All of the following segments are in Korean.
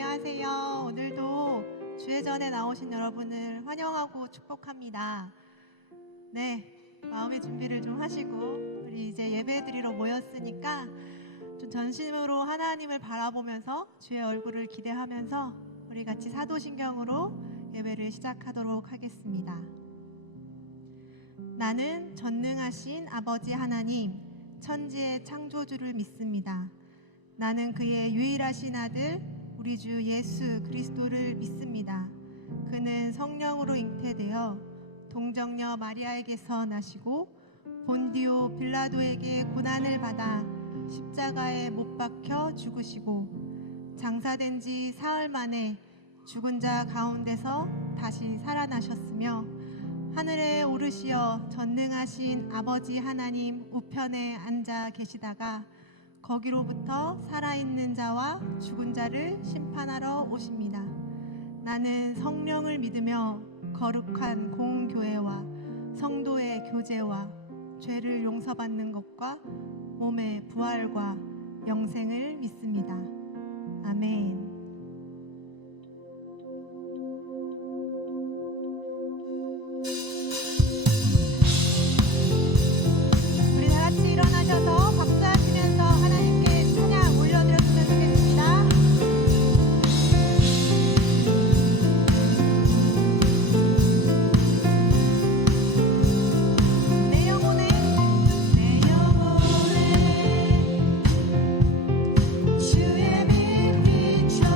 안녕하세요. 오늘도 주의 전에 나오신 여러분을 환영하고 축복합니다. 네, 마음의 준비를 좀 하시고 우리 이제 예배 드리러 모였으니까 좀 전심으로 하나님을 바라보면서 주의 얼굴을 기대하면서 우리 같이 사도신경으로 예배를 시작하도록 하겠습니다. 나는 전능하신 아버지 하나님, 천지의 창조주를 믿습니다. 나는 그의 유일하신 아들 우리 주 예수 그리스도를 믿습니다. 그는 성령으로 잉태되어 동정녀 마리아에게서 나시고 본디오 빌라도에게 고난을 받아 십자가에 못 박혀 죽으시고 장사된 지 사흘 만에 죽은 자 가운데서 다시 살아나셨으며 하늘에 오르시어 전능하신 아버지 하나님 우편에 앉아 계시다가 거기로부터 살아있는 자와 죽은 자를 심판하러 오십니다. 나는 성령을 믿으며 거룩한 공교회와 성도의 교제와 죄를 용서받는 것과 몸의 부활과 영생을 믿습니다. 아멘. 우리 다 같이 일어나셔서 박수하시면서 하나님께 찬양 올려드렸으면 좋겠습니다. 내 영혼에 주의 빛 비춰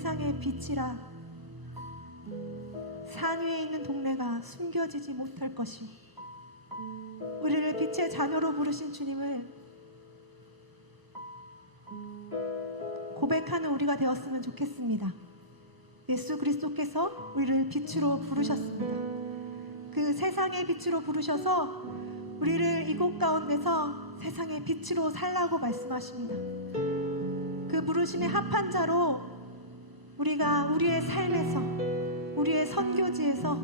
세상의 빛이라 산 위에 있는 동네가 숨겨지지 못할 것이오. 우리를 빛의 자녀로 부르신 주님을 고백하는 우리가 되었으면 좋겠습니다. 예수 그리스도께서 우리를 빛으로 부르셨습니다. 그 세상의 빛으로 부르셔서 우리를 이곳 가운데서 세상의 빛으로 살라고 말씀하십니다. 그 부르심에 합한 자로 우리가 우리의 삶에서, 우리의 선교지에서,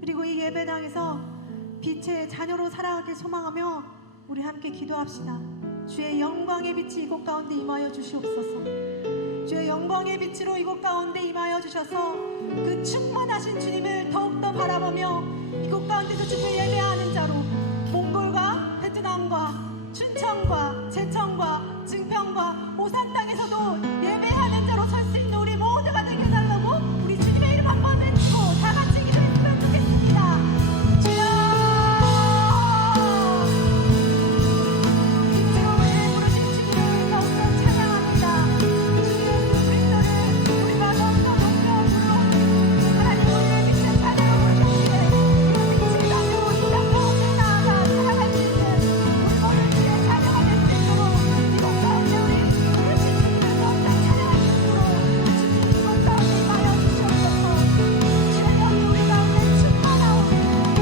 그리고 이 예배당에서 빛의 자녀로 살아가길 소망하며 우리 함께 기도합시다. 주의 영광의 빛이 이곳 가운데 임하여 주시옵소서. 주의 영광의 빛으로 이곳 가운데 임하여 주셔서 그 충만하신 주님을 더욱더 바라보며 이곳 가운데서 주를 예배하는 자로 몽골과 베트남과 춘천과 제천과 증평과 오산 땅에서도 예배하는 자로 설 수 있는 우리 모두가 되게 해달라고 우리 주님의 이름 한번 외치고 다 같이 기도했으면 좋겠습니다. 주여, 빛으로 우리를 부르신 주님을 더욱더 찬양합니다. 주 예수 그리스도를 우리가 더욱더 높여 부르오니 하나님 우리의 빛의 자녀로 부르셨기에 그 빛을 가지고 이 땅 가운데 나아가 살아갈 수 있는 우리 모든 주의 자녀가 될 수 있도록 이곳 가운데 우리 부르신 주님을 더욱더 찬양할 수 있도록 주님 이곳 가운데 임하여 주시옵소서. 주의 영이 우리 가운데 충만하오니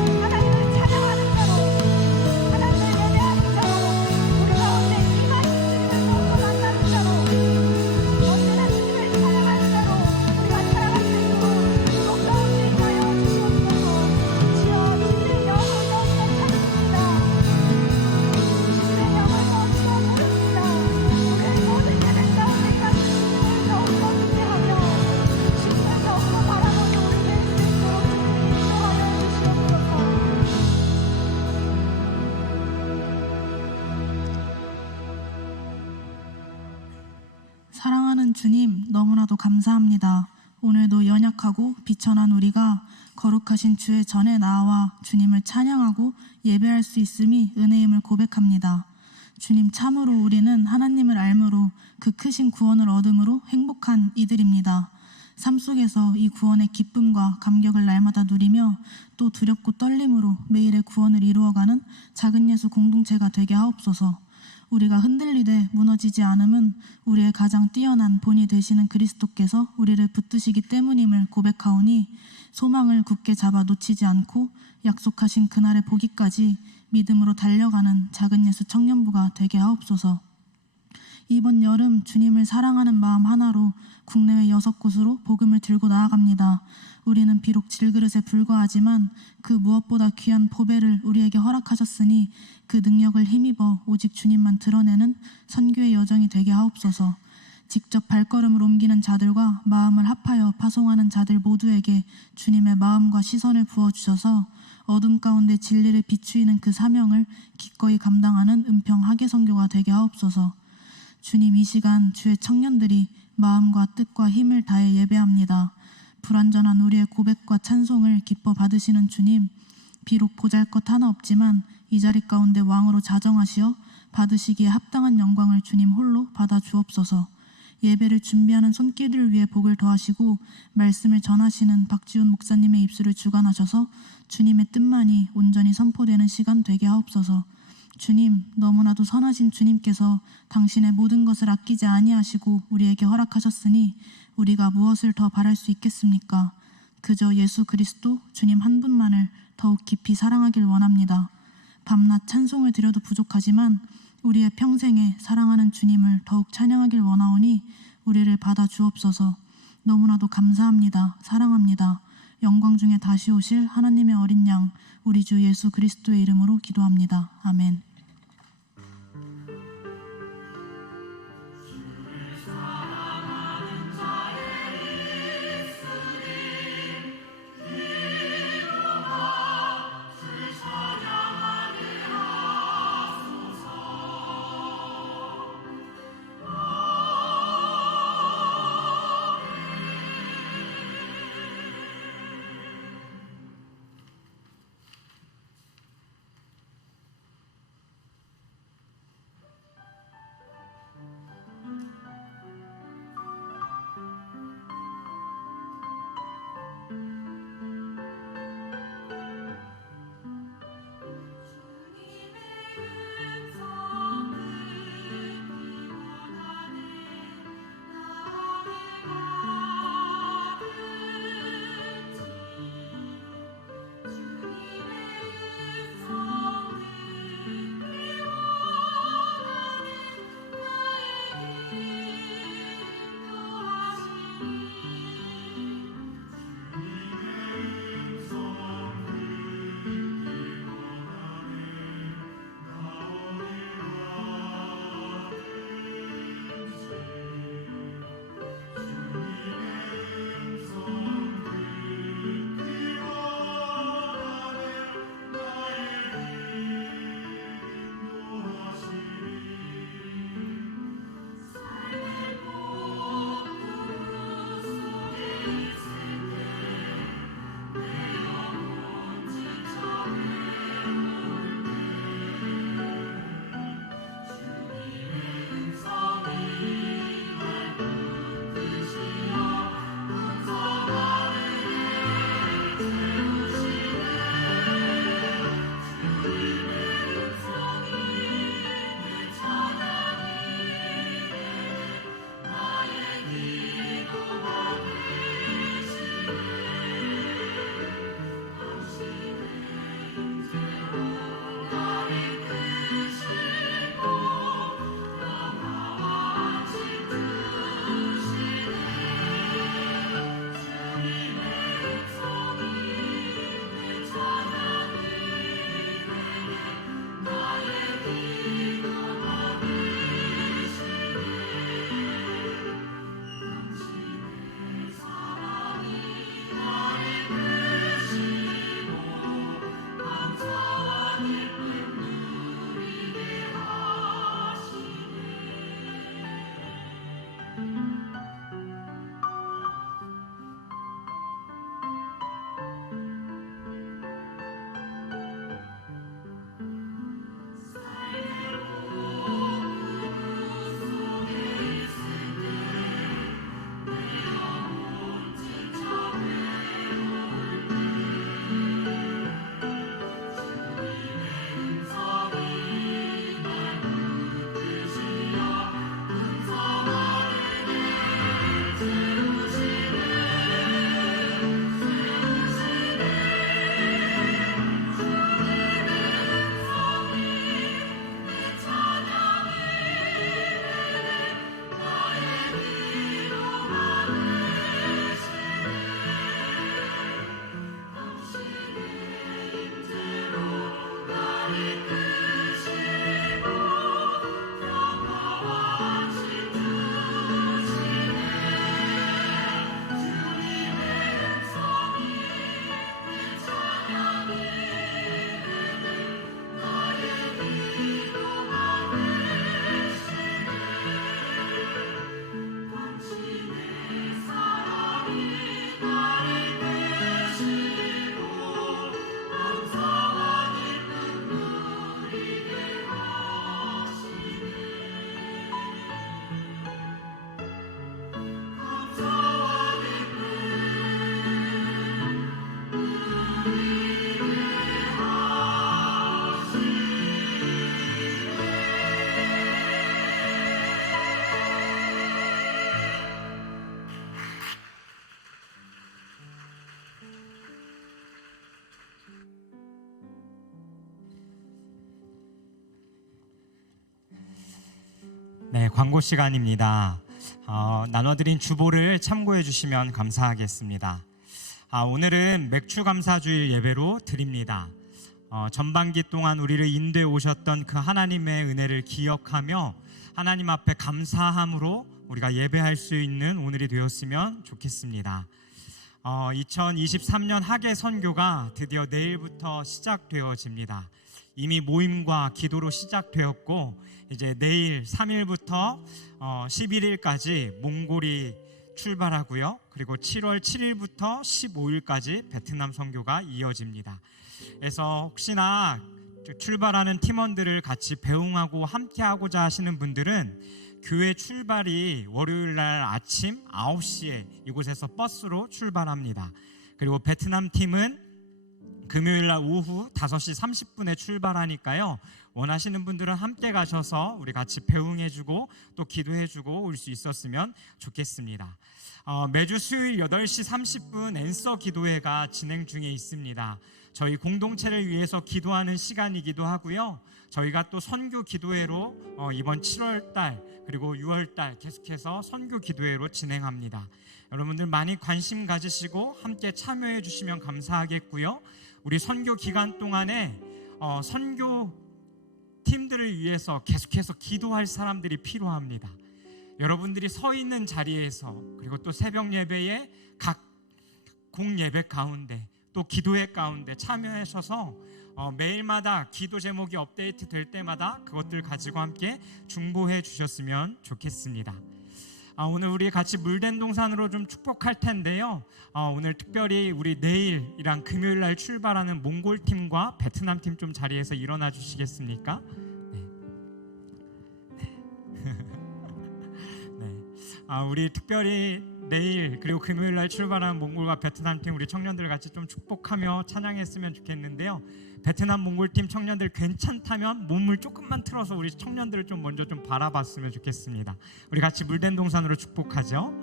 하나님을 찬양하는 자로, 하나님을 예배하는 자로, 우리 가운데 임하신 주님을 더욱더 만나는 자로, 언제나 주님을 찬양하는 자로 우리가 살아갈 수 있도록 이곳 가운데 임하여 주시옵소서. 주여, 주님의 영을 더욱더 찾습니다. 주님의 영을 더욱더 모릅니다. 우리의 모든 예배 가운데까지 주님을 더욱더 기대하며 주님을 더욱더 바라보며 우리 될 수 있도록 주님 인도하여 주시옵소서. 사랑하는 주님, 너무나도 감사합니다. 오늘도 연약하고 비천한 우리가 거룩하신 주의 전에 나와 주님을 찬양하고 예배할 수 있음이 은혜임을 고백합니다. 주님, 참으로 우리는 하나님을 알므로 그 크신 구원을 얻음으로 행복한 이들입니다. 삶 속에서 이 구원의 기쁨과 감격을 날마다 누리며 또 두렵고 떨림으로 매일의 구원을 이루어가는 작은 예수 공동체가 되게 하옵소서. 우리가 흔들리되 무너지지 않음은 우리의 가장 뛰어난 본이 되시는 그리스도께서 우리를 붙드시기 때문임을 고백하오니 소망을 굳게 잡아 놓치지 않고 약속하신 그날의 보기까지 믿음으로 달려가는 작은 예수 청년부가 되게 하옵소서. 이번 여름 주님을 사랑하는 마음 하나로 국내외 6곳으로 복음을 들고 나아갑니다. 우리는 비록 질그릇에 불과하지만 그 무엇보다 귀한 보배를 우리에게 허락하셨으니 그 능력을 힘입어 오직 주님만 드러내는 선교의 여정이 되게 하옵소서. 직접 발걸음을 옮기는 자들과 마음을 합하여 파송하는 자들 모두에게 주님의 마음과 시선을 부어주셔서 어둠 가운데 진리를 비추이는 그 사명을 기꺼이 감당하는 은평 하계선교가 되게 하옵소서. 주님, 이 시간 주의 청년들이 마음과 뜻과 힘을 다해 예배합니다. 불완전한 우리의 고백과 찬송을 기뻐 받으시는 주님, 비록 보잘것 하나 없지만 이 자리 가운데 왕으로 자정하시어 받으시기에 합당한 영광을 주님 홀로 받아 주옵소서. 예배를 준비하는 손길을 위해 복을 더하시고 말씀을 전하시는 박지훈 목사님의 입술을 주관하셔서 주님의 뜻만이 온전히 선포되는 시간 되게 하옵소서. 주님, 너무나도 선하신 주님께서 당신의 모든 것을 아끼지 아니하시고 우리에게 허락하셨으니 우리가 무엇을 더 바랄 수 있겠습니까? 그저 예수 그리스도 주님 한 분만을 더욱 깊이 사랑하길 원합니다. 밤낮 찬송을 드려도 부족하지만 우리의 평생에 사랑하는 주님을 더욱 찬양하길 원하오니 우리를 받아 주옵소서. 너무나도 감사합니다. 사랑합니다. 영광 중에 다시 오실 하나님의 어린 양 우리 주 예수 그리스도의 이름으로 기도합니다. 아멘. 네, 광고 시간입니다. 나눠드린 주보를 참고해 주시면 감사하겠습니다. 오늘은 맥주 감사주일 예배로 드립니다. 전반기 동안 우리를 인도해 오셨던 그 하나님의 은혜를 기억하며 하나님 앞에 감사함으로 우리가 예배할 수 있는 오늘이 되었으면 좋겠습니다. 2023년 학예 선교가 드디어 내일부터 시작되어집니다. 이미 모임과 기도로 시작되었고 이제 내일 3일부터 11일까지 몽골이 출발하고요. 그리고 7월 7일부터 15일까지 베트남 선교가 이어집니다. 그래서 혹시나 출발하는 팀원들을 같이 배웅하고 함께하고자 하시는 분들은 교회 출발이 월요일날 아침 9시에 이곳에서 버스로 출발합니다. 그리고 베트남 팀은 금요일날 오후 5시 30분에 출발하니까요. 원하시는 분들은 함께 가셔서 우리 같이 배웅해주고 또 기도해주고 올 수 있었으면 좋겠습니다. 매주 수요일 8시 30분 앤서 기도회가 진행 중에 있습니다. 저희 공동체를 위해서 기도하는 시간이기도 하고요. 저희가 또 선교 기도회로 이번 7월달 그리고 6월달 계속해서 선교 기도회로 진행합니다. 여러분들 많이 관심 가지시고 함께 참여해 주시면 감사하겠고요. 우리 선교 기간 동안에 선교 팀들을 위해서 계속해서 기도할 사람들이 필요합니다. 여러분들이 서 있는 자리에서 그리고 또 새벽 예배에 각 공예배 가운데 또 기도회 가운데 참여하셔서 매일마다 기도 제목이 업데이트 될 때마다 그것들 가지고 함께 중보해 주셨으면 좋겠습니다. 오늘 우리 같이 물된 동산으로 좀 축복할 텐데요. 오늘 특별히 우리 내일이랑 금요일 날 출발하는 몽골 팀과 베트남 팀 좀 자리에서 일어나 주시겠습니까? 네. 우리 특별히 내일 그리고 금요일 날 출발하는 몽골과 베트남 팀 우리 청년들 같이 좀 축복하며 찬양했으면 좋겠는데요. 베트남 몽골 팀 청년들 괜찮다면 몸을 조금만 틀어서 우리 청년들을 좀 먼저 좀 바라봤으면 좋겠습니다. 우리 같이 물된 동산으로 축복하죠.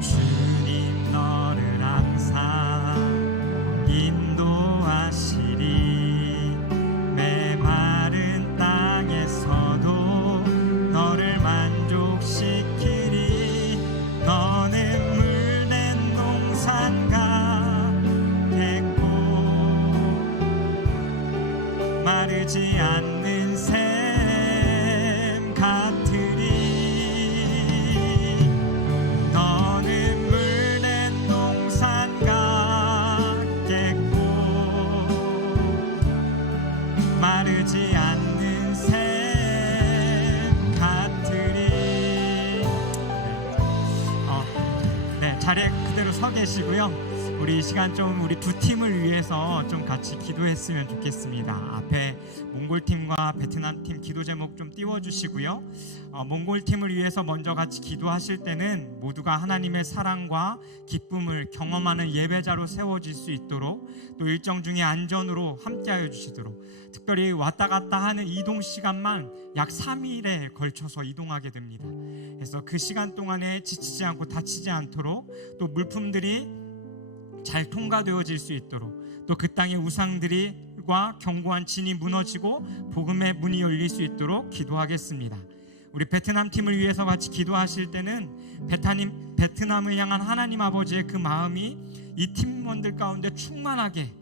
주님 너를 항상 인도하시리 메마른 땅에서도 너를 만족시키리 너는 물된 동산 같겠고 마르지 않는 샘 같으리 너는 물된 동산 같겠고 마르지 않는 샘 같으리. 네, 자리에 그대로 서 계시고요. 우리 이 시간 좀 우리 두 팀을 위해서 좀 같이 기도했으면 좋겠습니다. 앞에 몽골 팀과 베트남 팀 기도 제목 좀 띄워주시고요. 몽골 팀을 위해서 먼저 같이 기도하실 때는 모두가 하나님의 사랑과 기쁨을 경험하는 예배자로 세워질 수 있도록 또 일정 중에 안전으로 함께하여 주시도록 특별히 왔다 갔다 하는 이동 시간만 약 3일에 걸쳐서 이동하게 됩니다. 그래서 그 시간 동안에 지치지 않고 다치지 않도록 또 물품들이 잘 통과되어질 수 있도록 또 그 땅의 우상들과 견고한 진이 무너지고 복음의 문이 열릴 수 있도록 기도하겠습니다. 우리 베트남 팀을 위해서 같이 기도하실 때는 베트남을 향한 하나님 아버지의 그 마음이 이 팀원들 가운데 충만하게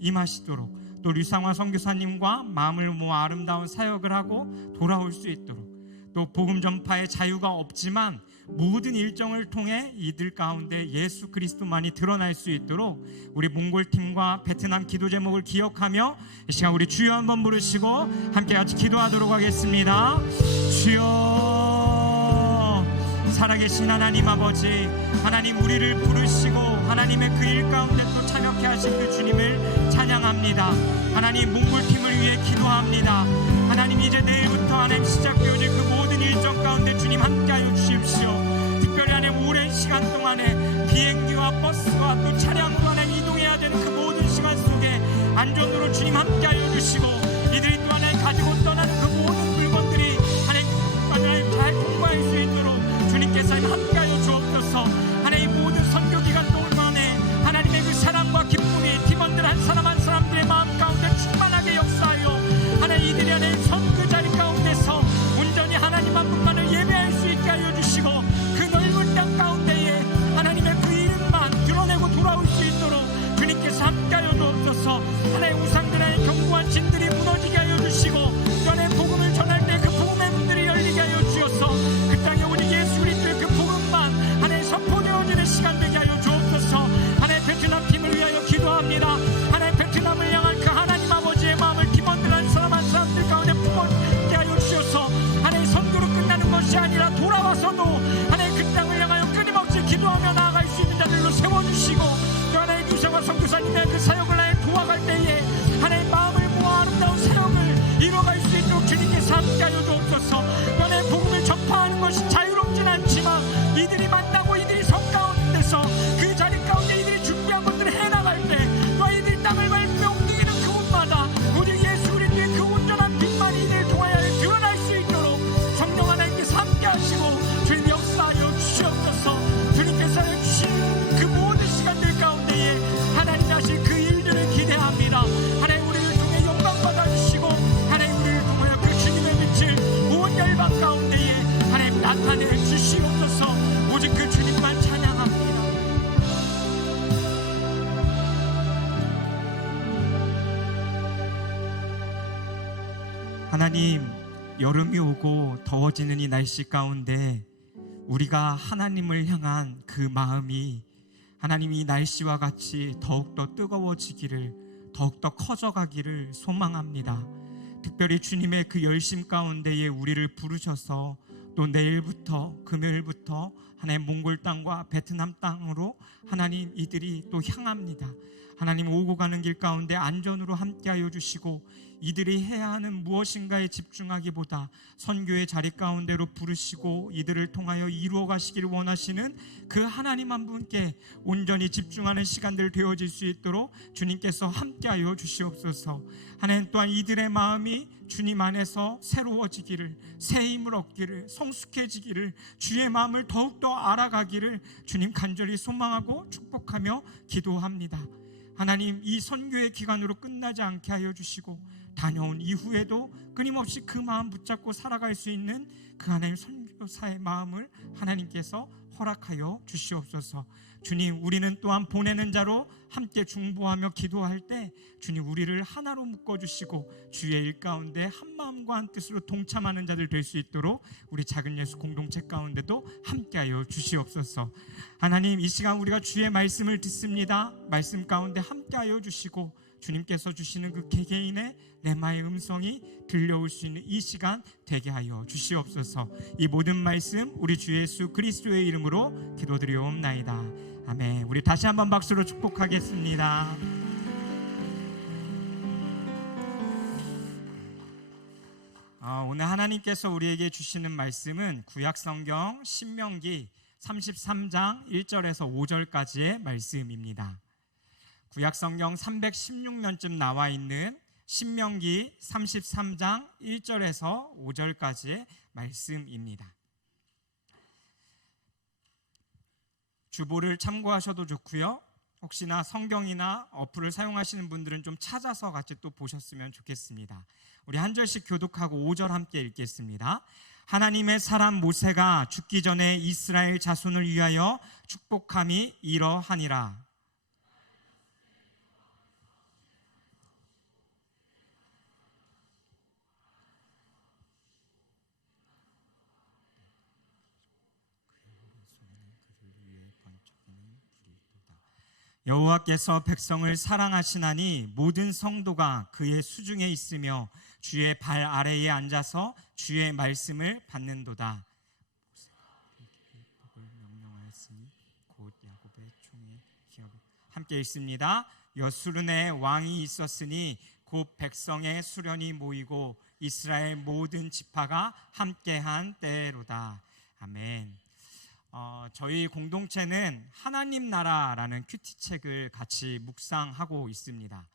임하시도록 또 류상화 선교사님과 마음을 모아 아름다운 사역을 하고 돌아올 수 있도록 또 복음 전파의 자유가 없지만 모든 일정을 통해 이들 가운데 예수 그리스도만이 드러날 수 있도록 우리 몽골팀과 베트남 기도 제목을 기억하며 이 시간 우리 주여 한번 부르시고 함께 같이 기도하도록 하겠습니다. 주여 살아계신 하나님 아버지 하나님 우리를 부르시고 하나님의 그 일 가운데 또 참여케 하신 그 주님을 찬양합니다. 하나님 몽골팀을 위해 기도합니다. 하나님 이제 내일부터 하나님 시작되어질 그 모든 일정 가운데 주님 함께하여 주십시오. 특별히 하나님 오랜 시간 동안에 비행기와 버스와 또 차량으로 하나님 이동해야 되는 그 모든 시간 속에 안전으로 주님 함께하여 주시고 이들이 또 하나님 가지고 떠나는 그 모든 물건들이 하나님 잘 통과할 수 있도록 주님께서 함께하여 주옵소서. 하나님 모든 선교 기간 동안에 하나님의 그 사랑과 기쁨이 팀원들 한 사람 한 사람 이뤄갈 수 있도록 주님께서 함께하여 주옵소서. 너네 복음을 전파하는 것이 자유롭진 않지만 이들이 만나고 이들이 성 가운데서 그 자리 가운데 이들이 준비한 것들을 해나갈 때 너희들이 땅을 밟으며 움직이는 그곳마다 오직 예수 그리스도의 그 온전한 빛만이 이들을 통하여 드러날 수 있도록 성령 하나님께서 함께하시고 주님 역사하여 주시옵소서. 주님께서 주신 그 모든 시간들 가운데에 하나님 하실 그 일들을 기대합니다. 하나님 우리를 통해 영광 받아주시고 하나님 우리를 통하여 그 주님의 빛을 온 열방 가운데에 하나님 나타내 주시옵소서. 오직 그 주님만 찬양합니다. 하나님, 여름이 오고 더워지는 이 날씨 가운데 우리가 하나님을 향한 그 마음이 하나님 이 날씨와 같이 더욱더 뜨거워지기를, 더욱더 커져가기를 소망합니다. 특별히 주님의 그 열심 가운데에 우리를 부르셔서 또 내일부터 금요일부터 하나님 몽골 땅과 베트남 땅으로 하나님 이들이 또 향합니다. 하나님 오고 가는 길 가운데 안전으로 함께하여 주시고 이들이 해야 하는 무엇인가에 집중하기보다 선교의 자리 가운데로 부르시고 이들을 통하여 이루어 가시기를 원하시는 그 하나님 한 분께 온전히 집중하는 시간들 되어질 수 있도록 주님께서 함께하여 주시옵소서. 하나님 또한 이들의 마음이 주님 안에서 새로워지기를, 새 힘을 얻기를, 성숙해지기를, 주의 마음을 더욱더 알아가기를 주님 간절히 소망하고 축복하며 기도합니다. 하나님 이 선교의 기간으로 끝나지 않게 하여 주시고 다녀온 이후에도 끊임없이 그 마음 붙잡고 살아갈 수 있는 그 하나님 선교사의 마음을 하나님께서 허락하여 주시옵소서. 주님, 우리는 또한 보내는 자로 함께 중보하며 기도할 때 주님 우리를 하나로 묶어주시고 주의 일 가운데 한 마음과 한 뜻으로 동참하는 자들 될 수 있도록 우리 작은 예수 공동체 가운데도 함께하여 주시옵소서. 하나님, 이 시간 우리가 주의 말씀을 듣습니다. 말씀 가운데 함께하여 주시고 주님께서 주시는 그 개개인의 레마의 음성이 들려올 수 있는 이 시간 되게 하여 주시옵소서. 이 모든 말씀 우리 주 예수 그리스도의 이름으로 기도드리옵나이다. 아멘. 우리 다시 한번 박수로 축복하겠습니다. 오늘 하나님께서 우리에게 주시는 말씀은 구약성경 신명기 33장 1절에서 5절까지의 말씀입니다. 구약성경 316면쯤 나와 있는 신명기 33장 1절에서 5절까지의 말씀입니다. 주보를 참고하셔도 좋고요. 혹시나 성경이나 어플을 사용하시는 분들은 좀 찾아서 같이 또 보셨으면 좋겠습니다. 우리 한 절씩 교독하고 5절 함께 읽겠습니다. 하나님의 사람 모세가 죽기 전에 이스라엘 자손을 위하여 축복함이 이러하니라. 여호와께서 백성을 사랑하시나니 모든 성도가 그의 수중에 있으며 주의 발 아래에 앉아서 주의 말씀을 받는도다. 함께 읽습니다. 여수른에 왕이 있었으니 곧 백성의 수련이 모이고 이스라엘 모든 지파가 함께한 때로다. 아멘. 저희 공동체는 하나님 나라라는 큐티책을 같이 묵상하고 있습니다.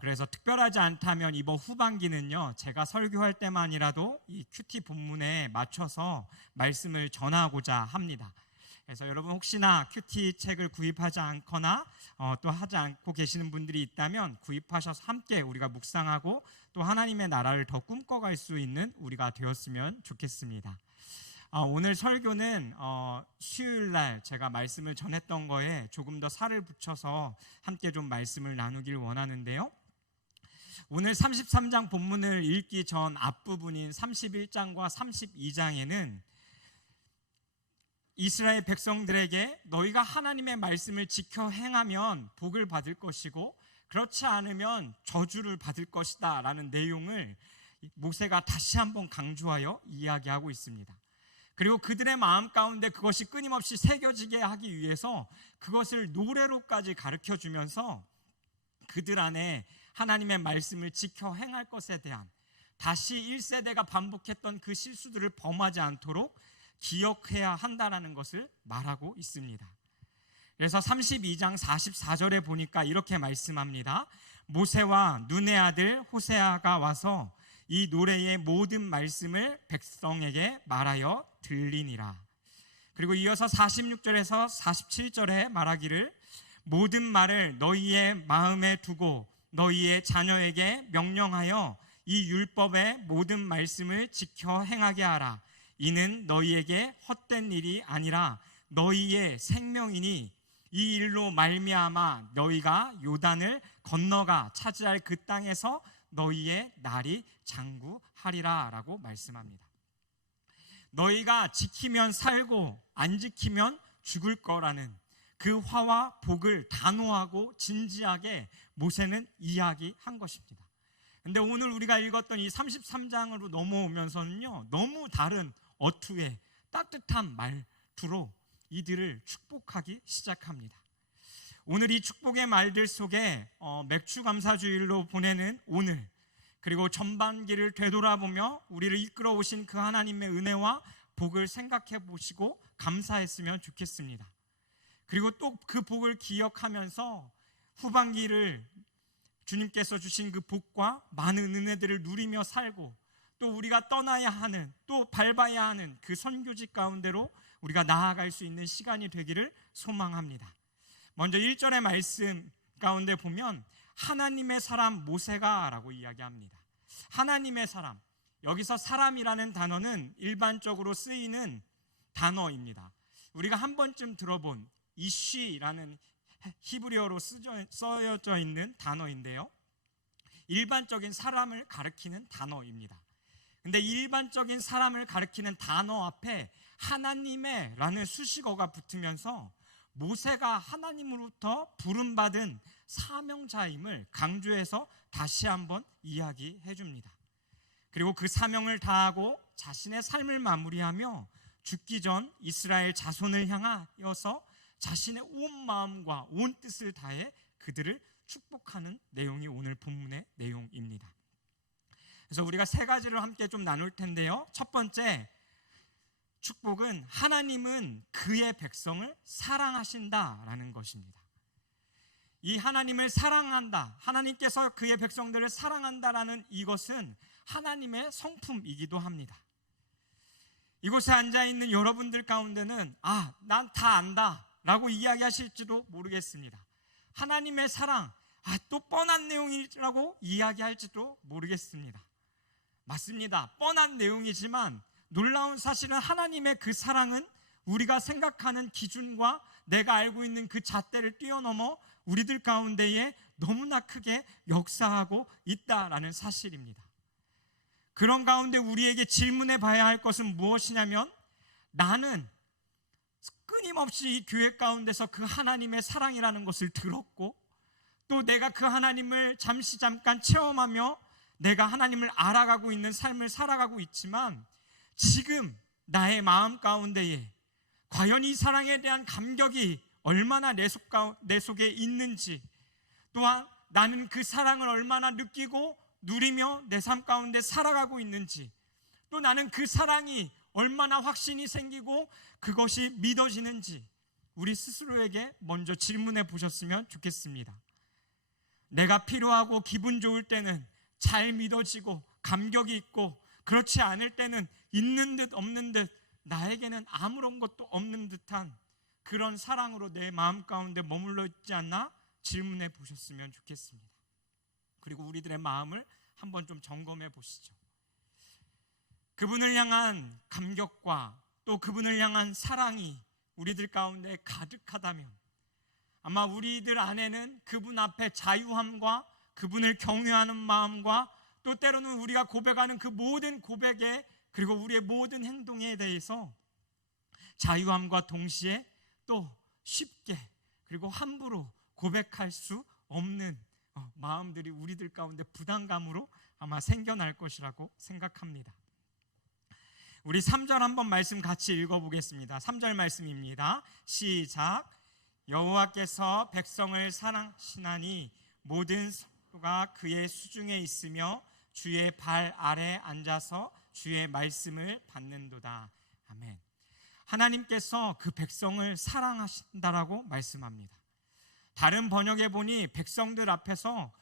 그래서 특별하지 않다면 이번 후반기는요, 제가 설교할 때만이라도 이 큐티 본문에 맞춰서 말씀을 전하고자 합니다. 그래서 여러분 혹시나 큐티 책을 구입하지 않거나 또 하지 않고 계시는 분들이 있다면 구입하셔서 함께 우리가 묵상하고 또 하나님의 나라를 더 꿈꿔갈 수 있는 우리가 되었으면 좋겠습니다. 오늘 설교는 수요일날 제가 말씀을 전했던 거에 조금 더 살을 붙여서 함께 좀 말씀을 나누길 원하는데요. 오늘 33장 본문을 읽기 전 앞부분인 31장과 32장에는 이스라엘 백성들에게 너희가 하나님의 말씀을 지켜 행하면 복을 받을 것이고 그렇지 않으면 저주를 받을 것이다 라는 내용을 모세가 다시 한번 강조하여 이야기하고 있습니다. 그리고 그들의 마음 가운데 그것이 끊임없이 새겨지게 하기 위해서 그것을 노래로까지 가르쳐주면서 그들 안에 하나님의 말씀을 지켜 행할 것에 대한 다시 1세대가 반복했던 그 실수들을 범하지 않도록 기억해야 한다는 것을 말하고 있습니다. 그래서 32장 44절에 보니까 이렇게 말씀합니다. 모세와 눈의 아들 호세아가 와서 이 노래의 모든 말씀을 백성에게 말하여 들리니라. 그리고 이어서 46절에서 47절에 말하기를 모든 말을 너희의 마음에 두고 너희의 자녀에게 명령하여 이 율법의 모든 말씀을 지켜 행하게 하라. 이는 너희에게 헛된 일이 아니라 너희의 생명이니 이 일로 말미암아 너희가 요단을 건너가 차지할 그 땅에서 너희의 날이 장구하리라 라고 말씀합니다. 너희가 지키면 살고 안 지키면 죽을 거라는 그 화와 복을 단호하고 진지하게 모세는 이야기한 것입니다. 근데 오늘 우리가 읽었던 이 33장으로 넘어오면서는요, 너무 다른 어투의 따뜻한 말투로 이들을 축복하기 시작합니다. 오늘 이 축복의 말들 속에 맥주감사주일로 보내는 오늘, 그리고 전반기를 되돌아보며 우리를 이끌어 오신 그 하나님의 은혜와 복을 생각해 보시고 감사했으면 좋겠습니다. 그리고 또 그 복을 기억하면서 후반기를 주님께서 주신 그 복과 많은 은혜들을 누리며 살고 또 우리가 떠나야 하는, 또 밟아야 하는 그 선교지 가운데로 우리가 나아갈 수 있는 시간이 되기를 소망합니다. 먼저 1절의 말씀 가운데 보면 하나님의 사람 모세가 라고 이야기합니다. 하나님의 사람, 여기서 사람이라는 단어는 일반적으로 쓰이는 단어입니다. 우리가 한 번쯤 들어본 이쉬라는 히브리어로 써져 있는 단어인데요, 일반적인 사람을 가리키는 단어입니다. 근데 일반적인 사람을 가리키는 단어 앞에 하나님의 라는 수식어가 붙으면서 모세가 하나님으로부터 부름받은 사명자임을 강조해서 다시 한번 이야기해 줍니다. 그리고 그 사명을 다하고 자신의 삶을 마무리하며 죽기 전 이스라엘 자손을 향하여서 자신의 온 마음과 온 뜻을 다해 그들을 축복하는 내용이 오늘 본문의 내용입니다. 그래서 우리가 세 가지를 함께 좀 나눌 텐데요. 첫 번째, 축복은 하나님은 그의 백성을 사랑하신다라는 것입니다. 이 하나님을 사랑한다, 하나님께서 그의 백성들을 사랑한다라는 이것은 하나님의 성품이기도 합니다. 이곳에 앉아있는 여러분들 가운데는 난 다 안다 라고 이야기하실지도 모르겠습니다. 하나님의 사랑, 또 뻔한 내용이라고 이야기할지도 모르겠습니다. 맞습니다. 뻔한 내용이지만 놀라운 사실은 하나님의 그 사랑은 우리가 생각하는 기준과 내가 알고 있는 그 잣대를 뛰어넘어 우리들 가운데에 너무나 크게 역사하고 있다라는 사실입니다. 그런 가운데 우리에게 질문해 봐야 할 것은 무엇이냐면, 나는 끊임없이 이 교회 가운데서 그 하나님의 사랑이라는 것을 들었고, 또 내가 그 하나님을 잠깐 체험하며 내가 하나님을 알아가고 있는 삶을 살아가고 있지만, 지금 나의 마음 가운데에 과연 이 사랑에 대한 감격이 얼마나 내 속에 있는지, 또한 나는 그 사랑을 얼마나 느끼고 누리며 내 삶 가운데 살아가고 있는지, 또 나는 그 사랑이 얼마나 확신이 생기고 그것이 믿어지는지 우리 스스로에게 먼저 질문해 보셨으면 좋겠습니다. 내가 필요하고 기분 좋을 때는 잘 믿어지고 감격이 있고, 그렇지 않을 때는 있는 듯 없는 듯 나에게는 아무런 것도 없는 듯한 그런 사랑으로 내 마음 가운데 머물러 있지 않나 질문해 보셨으면 좋겠습니다. 그리고 우리들의 마음을 한번 좀 점검해 보시죠. 그분을 향한 감격과 또 그분을 향한 사랑이 우리들 가운데 가득하다면 아마 우리들 안에는 그분 앞에 자유함과 그분을 경외하는 마음과 또 때로는 우리가 고백하는 그 모든 고백에, 그리고 우리의 모든 행동에 대해서 자유함과 동시에 또 쉽게 그리고 함부로 고백할 수 없는 마음들이 우리들 가운데 부담감으로 아마 생겨날 것이라고 생각합니다. 우리 3절 한번 말씀 같이 읽어보겠습니다. 3절 말씀입니다. 시작. 여호와께서 백성을 사랑하시나니 모든 성도가 그의 수중에 있으며 주의 발 아래 앉아서 주의 말씀을 받는도다. 아멘. 하나님께서 그 백성을 사랑하신다라고 말씀합니다. 다른 번역에 보니 백성들 앞에서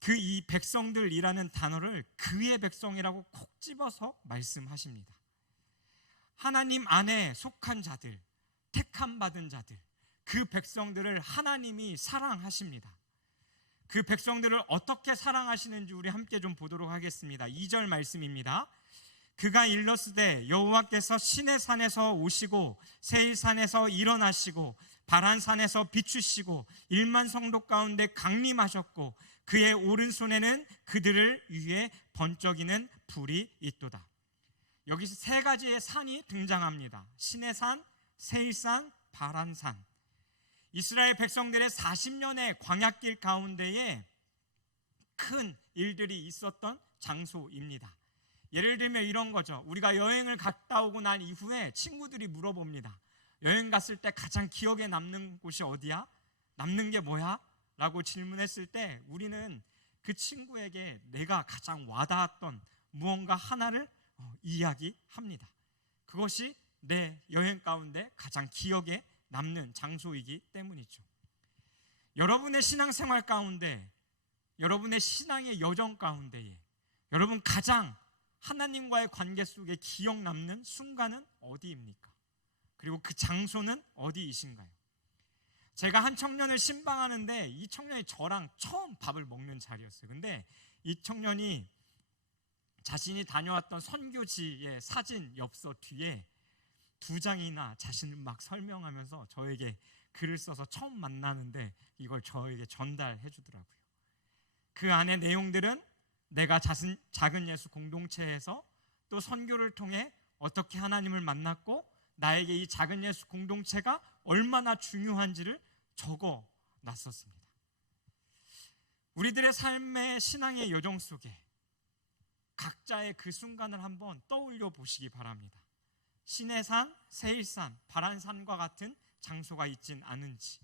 그 이 백성들이라는 단어를 그의 백성이라고 콕 집어서 말씀하십니다. 하나님 안에 속한 자들, 택함 받은 자들, 그 백성들을 하나님이 사랑하십니다. 그 백성들을 어떻게 사랑하시는지 우리 함께 좀 보도록 하겠습니다. 2절 말씀입니다. 그가 일렀으되 여호와께서 시내 산에서 오시고 세일산에서 일어나시고 바란산에서 비추시고 1만 성도 가운데 강림하셨고 그의 오른손에는 그들을 위해 번쩍이는 불이 있도다. 여기서 세 가지의 산이 등장합니다. 시내산, 세일산, 바란산. 이스라엘 백성들의 40년의 광야길 가운데에 큰 일들이 있었던 장소입니다. 예를 들면 이런 거죠. 우리가 여행을 갔다 오고 난 이후에 친구들이 물어봅니다. 여행 갔을 때 가장 기억에 남는 곳이 어디야? 남는 게 뭐야? 라고 질문했을 때 우리는 그 친구에게 내가 가장 와닿았던 무언가 하나를 이야기합니다. 그것이 내 여행 가운데 가장 기억에 남는 장소이기 때문이죠. 여러분의 신앙생활 가운데, 여러분의 신앙의 여정 가운데에 여러분 가장 하나님과의 관계 속에 기억 남는 순간은 어디입니까? 그리고 그 장소는 어디이신가요? 제가 한 청년을 신방하는데 이 청년이 저랑 처음 밥을 먹는 자리였어요. 근데 이 청년이 자신이 다녀왔던 선교지의 사진 엽서 뒤에 2장이나 자신을 막 설명하면서 저에게 글을 써서 처음 만나는데 이걸 저에게 전달해 주더라고요. 그 안에 내용들은 내가 작은 예수 공동체에서 또 선교를 통해 어떻게 하나님을 만났고 나에게 이 작은 예수 공동체가 얼마나 중요한지를 적어 놨었습니다. 우리들의 삶의 신앙의 여정 속에 각자의 그 순간을 한번 떠올려 보시기 바랍니다. 시내산, 세일산, 바란산과 같은 장소가 있진 않은지.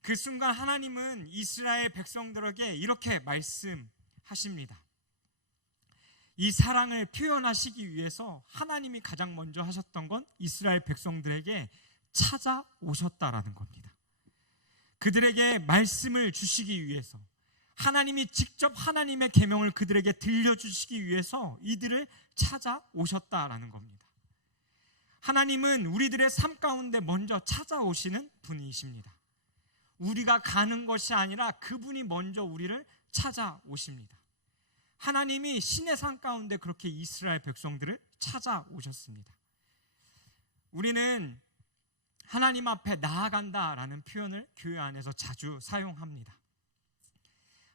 그 순간 하나님은 이스라엘 백성들에게 이렇게 말씀하십니다. 이 사랑을 표현하시기 위해서 하나님이 가장 먼저 하셨던 건 이스라엘 백성들에게 찾아오셨다라는 겁니다. 그들에게 말씀을 주시기 위해서, 하나님이 직접 하나님의 계명을 그들에게 들려주시기 위해서 이들을 찾아오셨다라는 겁니다. 하나님은 우리들의 삶 가운데 먼저 찾아오시는 분이십니다. 우리가 가는 것이 아니라 그분이 먼저 우리를 찾아오십니다. 하나님이 시내산 가운데 그렇게 이스라엘 백성들을 찾아오셨습니다. 우리는 하나님 앞에 나아간다라는 표현을 교회 안에서 자주 사용합니다.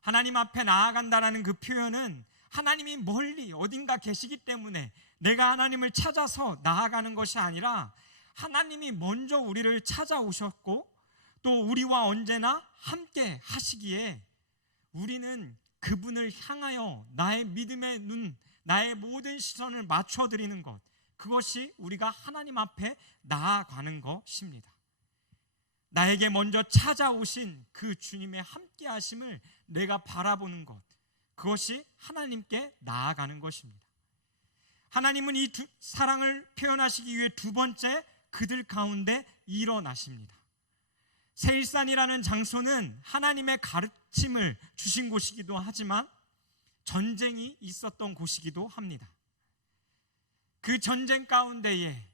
하나님 앞에 나아간다라는 그 표현은 하나님이 멀리 어딘가 계시기 때문에 내가 하나님을 찾아서 나아가는 것이 아니라 하나님이 먼저 우리를 찾아오셨고 또 우리와 언제나 함께 하시기에 우리는 그분을 향하여 나의 믿음의 눈, 나의 모든 시선을 맞춰드리는 것, 그것이 우리가 하나님 앞에 나아가는 것입니다. 나에게 먼저 찾아오신 그 주님의 함께 하심을 내가 바라보는 것, 그것이 하나님께 나아가는 것입니다. 하나님은 이 사랑을 표현하시기 위해 두 번째 그들 가운데 일어나십니다. 세일산이라는 장소는 하나님의 가르침을 주신 곳이기도 하지만 전쟁이 있었던 곳이기도 합니다. 그 전쟁 가운데에,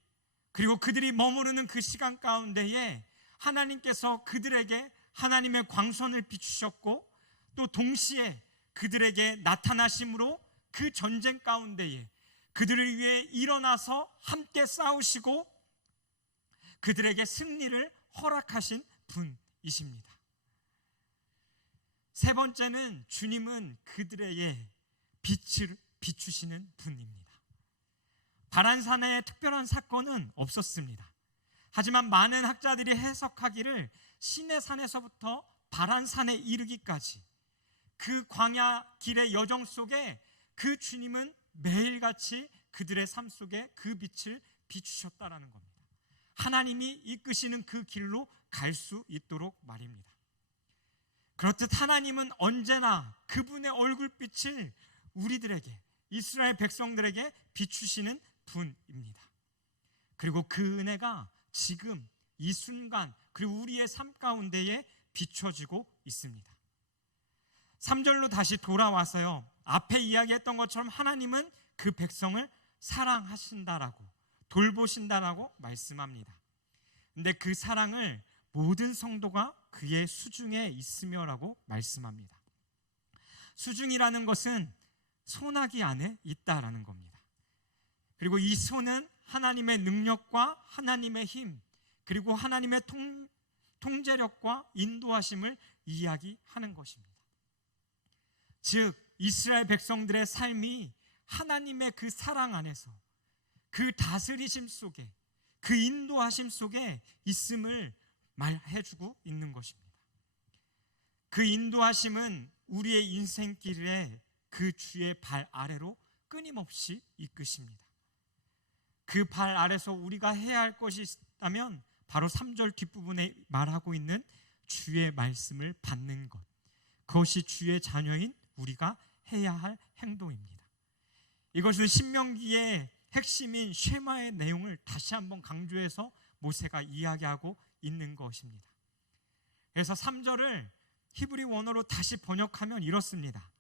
그리고 그들이 머무르는 그 시간 가운데에 하나님께서 그들에게 하나님의 광선을 비추셨고 또 동시에 그들에게 나타나심으로 그 전쟁 가운데에 그들을 위해 일어나서 함께 싸우시고 그들에게 승리를 허락하신 분이십니다. 세 번째는 주님은 그들에게 빛을 비추시는 분입니다. 바란산에 특별한 사건은 없었습니다. 하지만 많은 학자들이 해석하기를 시내산에서부터 바란산에 이르기까지 그 광야 길의 여정 속에 그 주님은 매일같이 그들의 삶 속에 그 빛을 비추셨다라는 겁니다. 하나님이 이끄시는 그 길로 갈 수 있도록 말입니다. 그렇듯 하나님은 언제나 그분의 얼굴빛을 우리들에게, 이스라엘 백성들에게 비추시는 분입니다. 그리고 그 은혜가 지금 이 순간 그리고 우리의 삶 가운데에 비춰지고 있습니다. 3절로 다시 돌아와서요, 앞에 이야기했던 것처럼 하나님은 그 백성을 사랑하신다라고, 돌보신다라고 말씀합니다. 근데 그 사랑을 모든 성도가 그의 수중에 있으며라고 말씀합니다. 수중이라는 것은 소나기 안에 있다라는 겁니다. 그리고 이 소는 하나님의 능력과 하나님의 힘, 그리고 하나님의 통제력과 인도하심을 이야기하는 것입니다. 즉 이스라엘 백성들의 삶이 하나님의 그 사랑 안에서, 그 다스리심 속에, 그 인도하심 속에 있음을 말해주고 있는 것입니다. 그 인도하심은 우리의 인생길에 그 주의 발 아래로 끊임없이 이끄십니다. 그 발 아래서 우리가 해야 할 것이 있다면 바로 3절 뒷부분에 말하고 있는 주의 말씀을 받는 것, 그것이 주의 자녀인 우리가 해야 할 행동입니다. 이것은 신명기의 핵심인 쉐마의 내용을 다시 한번 강조해서 모세가 이야기하고 있는 것입니다. 그래서 3절을 히브리 원어로 다시 번역하면 이렇습니다.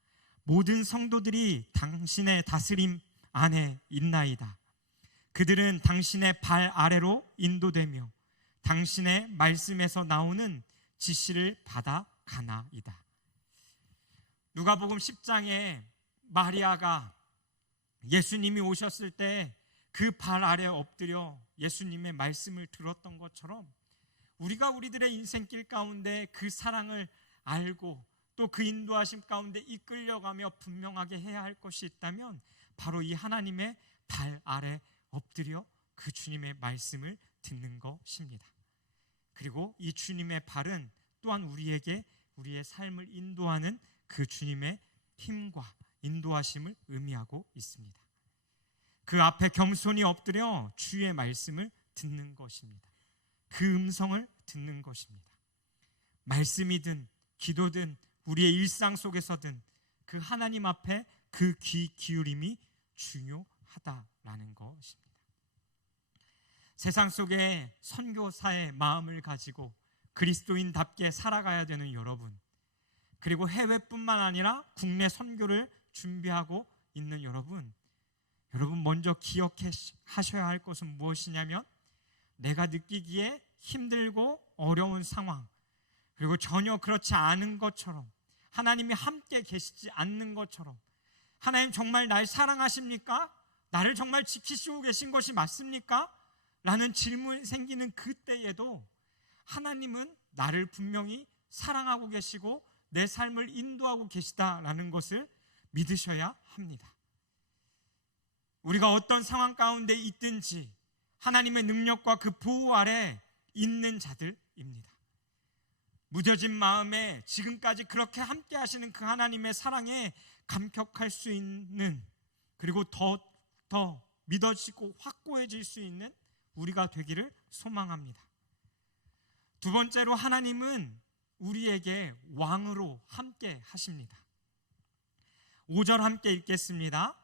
모든 성도들이 당신의 다스림 안에 있나이다. 그들은 당신의 발 아래로 인도되며 당신의 말씀에서 나오는 지시를 받아가나이다. 누가복음 10장에 마리아가 예수님이 오셨을 때 그 발 아래 엎드려 예수님의 말씀을 들었던 것처럼 우리가 우리들의 인생길 가운데 그 사랑을 알고 또 그 인도하심 가운데 이끌려가며 분명하게 해야 할 것이 있다면 바로 이 하나님의 발 아래 엎드려 그 주님의 말씀을 듣는 것입니다. 그리고 이 주님의 발은 또한 우리에게 우리의 삶을 인도하는 그 주님의 힘과 인도하심을 의미하고 있습니다. 그 앞에 겸손히 엎드려 주의 말씀을 듣는 것입니다. 그 음성을 듣는 것입니다. 말씀이든 기도든 우리의 일상 속에서든 그 하나님 앞에 그 귀 기울임이 중요하다라는 것입니다. 세상 속에 선교사의 마음을 가지고 그리스도인답게 살아가야 되는 여러분, 그리고 해외뿐만 아니라 국내 선교를 준비하고 있는 여러분 먼저 기억하셔야 할 것은 무엇이냐면 내가 느끼기에 힘들고 어려운 상황, 그리고 전혀 그렇지 않은 것처럼, 하나님이 함께 계시지 않는 것처럼, 하나님 정말 날 사랑하십니까? 나를 정말 지키시고 계신 것이 맞습니까? 라는 질문이 생기는 그때에도 하나님은 나를 분명히 사랑하고 계시고 내 삶을 인도하고 계시다라는 것을 믿으셔야 합니다. 우리가 어떤 상황 가운데 있든지 하나님의 능력과 그 보호 아래 있는 자들입니다. 무뎌진 마음에 지금까지 그렇게 함께 하시는 그 하나님의 사랑에 감격할 수 있는, 그리고 더 믿어지고 확고해질 수 있는 우리가 되기를 소망합니다. 두 번째로 하나님은 우리에게 왕으로 함께 하십니다. 5절 함께 읽겠습니다.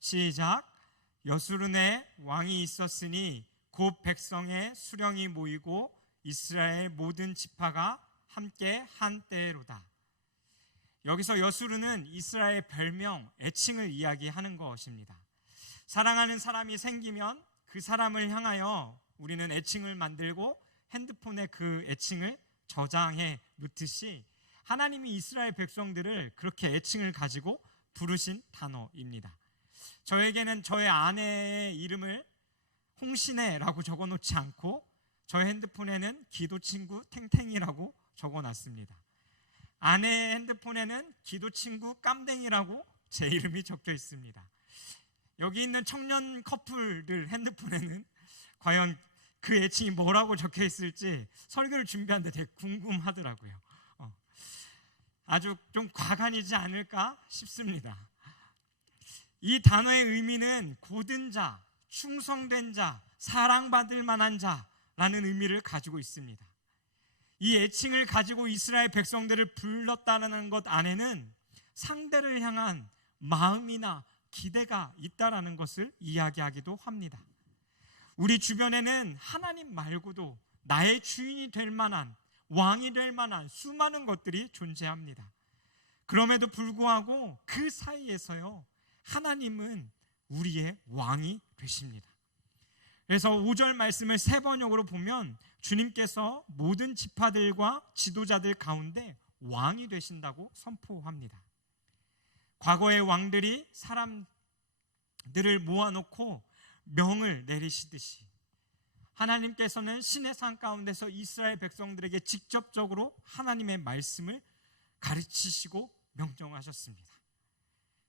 시작. 여수른에 왕이 있었으니 곧 백성의 수령이 모이고 이스라엘 모든 지파가 함께 한 때로다. 여기서 여수르는 이스라엘 별명, 애칭을 이야기하는 것입니다. 사랑하는 사람이 생기면 그 사람을 향하여 우리는 애칭을 만들고 핸드폰에 그 애칭을 저장해 놓듯이 하나님이 이스라엘 백성들을 그렇게 애칭을 가지고 부르신 단어입니다. 저에게는 저의 아내의 이름을 홍신혜라고 적어놓지 않고 저의 핸드폰에는 기도친구 탱탱이라고 적어놨습니다. 아내의 핸드폰에는 기도친구 깜댕이라고 제 이름이 적혀 있습니다. 여기 있는 청년 커플들 핸드폰에는 과연 그 애칭이 뭐라고 적혀 있을지 설교를 준비하는데 되게 궁금하더라고요. 아주 좀 과간이지 않을까 싶습니다. 이 단어의 의미는 고든 자, 충성된 자, 사랑받을 만한 자라는 의미를 가지고 있습니다. 이 애칭을 가지고 이스라엘 백성들을 불렀다는 것 안에는 상대를 향한 마음이나 기대가 있다라는 것을 이야기하기도 합니다. 우리 주변에는 하나님 말고도 나의 주인이 될 만한, 왕이 될 만한 수많은 것들이 존재합니다. 그럼에도 불구하고 그 사이에서요, 하나님은 우리의 왕이 되십니다. 그래서 5절 말씀을 세 번역으로 보면 주님께서 모든 지파들과 지도자들 가운데 왕이 되신다고 선포합니다. 과거의 왕들이 사람들을 모아놓고 명을 내리시듯이 하나님께서는 신의 산 가운데서 이스라엘 백성들에게 직접적으로 하나님의 말씀을 가르치시고 명령하셨습니다.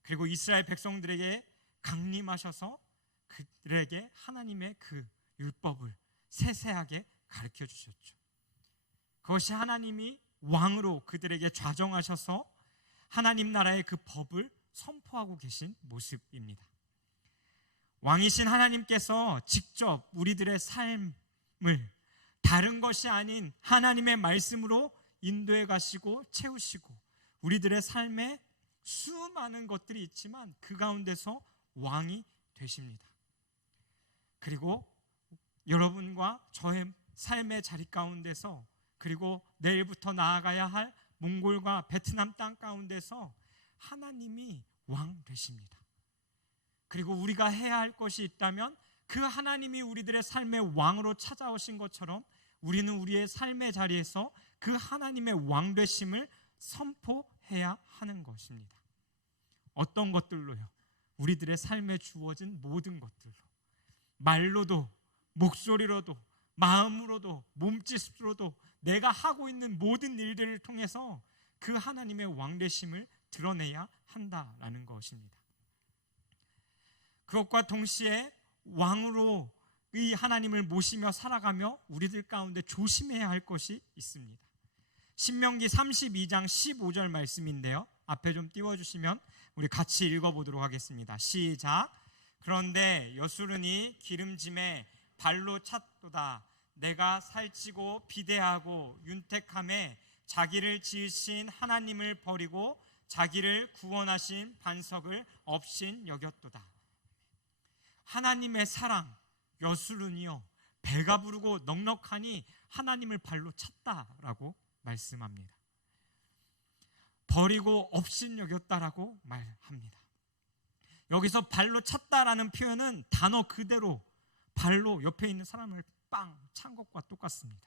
그리고 이스라엘 백성들에게 강림하셔서 그들에게 하나님의 그 율법을 세세하게 가르쳐 주셨죠. 그것이 하나님이 왕으로 그들에게 좌정하셔서 하나님 나라의 그 법을 선포하고 계신 모습입니다. 왕이신 하나님께서 직접 우리들의 삶을 다른 것이 아닌 하나님의 말씀으로 인도해 가시고 채우시고 우리들의 삶에 수많은 것들이 있지만 그 가운데서 왕이 되십니다. 그리고 여러분과 저의 삶의 자리 가운데서, 그리고 내일부터 나아가야 할 몽골과 베트남 땅 가운데서 하나님이 왕 되십니다. 그리고 우리가 해야 할 것이 있다면 그 하나님이 우리들의 삶의 왕으로 찾아오신 것처럼 우리는 우리의 삶의 자리에서 그 하나님의 왕 되심을 선포해야 하는 것입니다. 어떤 것들로요? 우리들의 삶에 주어진 모든 것들로, 말로도, 목소리로도, 마음으로도, 몸짓으로도 내가 하고 있는 모든 일들을 통해서 그 하나님의 왕 되심을 드러내야 한다라는 것입니다. 그것과 동시에 왕으로 이 하나님을 모시며 살아가며 우리들 가운데 조심해야 할 것이 있습니다. 신명기 32장 15절 말씀인데요, 앞에 좀 띄워주시면 우리 같이 읽어보도록 하겠습니다. 시작. 그런데 여수른이 기름짐에 발로 찼도다. 내가 살찌고 비대하고 윤택함에 자기를 지으신 하나님을 버리고 자기를 구원하신 반석을 없인 여겼도다. 하나님의 사랑 여수른이요, 배가 부르고 넉넉하니 하나님을 발로 찼다라고 말씀합니다. 버리고 없인 여겼다라고 말합니다. 여기서 발로 찼다라는 표현은 단어 그대로 발로 옆에 있는 사람을 빵 찬 것과 똑같습니다.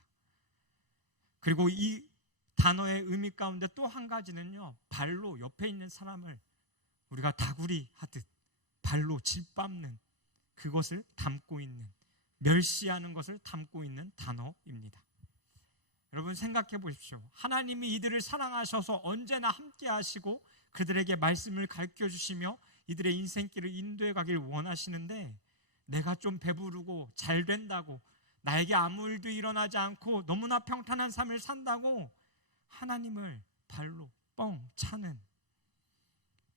그리고 이 단어의 의미 가운데 또 한 가지는요, 발로 옆에 있는 사람을 우리가 다구리 하듯 발로 짓밟는 그것을 담고 있는, 멸시하는 것을 담고 있는 단어입니다. 여러분 생각해 보십시오. 하나님이 이들을 사랑하셔서 언제나 함께 하시고 그들에게 말씀을 가르쳐 주시며 이들의 인생길을 인도해 가길 원하시는데, 내가 좀 배부르고 잘 된다고, 나에게 아무 일도 일어나지 않고 너무나 평탄한 삶을 산다고 하나님을 발로 뻥 차는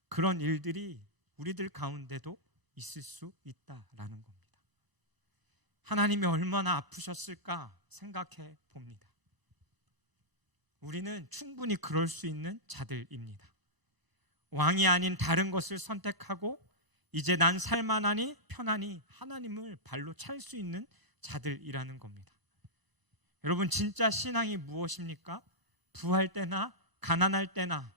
그런 일들이 우리들 가운데도 있을 수 있다라는 겁니다. 하나님이 얼마나 아프셨을까 생각해 봅니다. 우리는 충분히 그럴 수 있는 자들입니다. 왕이 아닌 다른 것을 선택하고 이제 난 살만하니 편하니 하나님을 발로 찰 수 있는 자들이라는 겁니다. 여러분, 진짜 신앙이 무엇입니까? 부할 때나 가난할 때나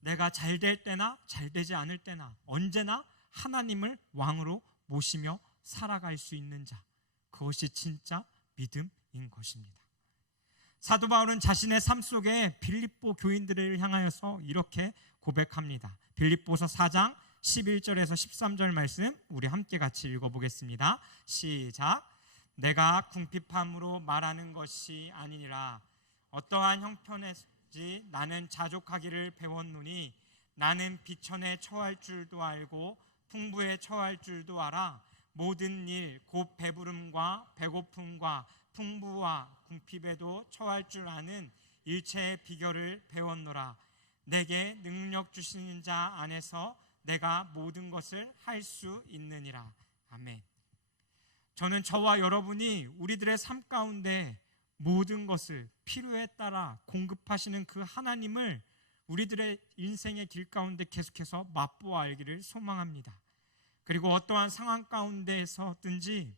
내가 잘 될 때나 잘 되지 않을 때나 언제나 하나님을 왕으로 모시며 살아갈 수 있는 자, 그것이 진짜 믿음인 것입니다. 사도 바울은 자신의 삶 속에 빌립보 교인들을 향하여서 이렇게 고백합니다. 빌립보서 4장 11절에서 13절 말씀 우리 함께 같이 읽어보겠습니다. 시작. 내가 궁핍함으로 말하는 것이 아니니라. 어떠한 형편에지 나는 자족하기를 배웠노니 나는 비천에 처할 줄도 알고 풍부에 처할 줄도 알아. 모든 일 곧 배부름과 배고픔과 풍부와 궁핍에도 처할 줄 아는 일체의 비결을 배웠노라. 내게 능력 주시는 자 안에서 내가 모든 것을 할 수 있느니라. 아멘. 저는 저와 여러분이 우리들의 삶 가운데 모든 것을 필요에 따라 공급하시는 그 하나님을 우리들의 인생의 길 가운데 계속해서 맛보아 알기를 소망합니다. 그리고 어떠한 상황 가운데에서든지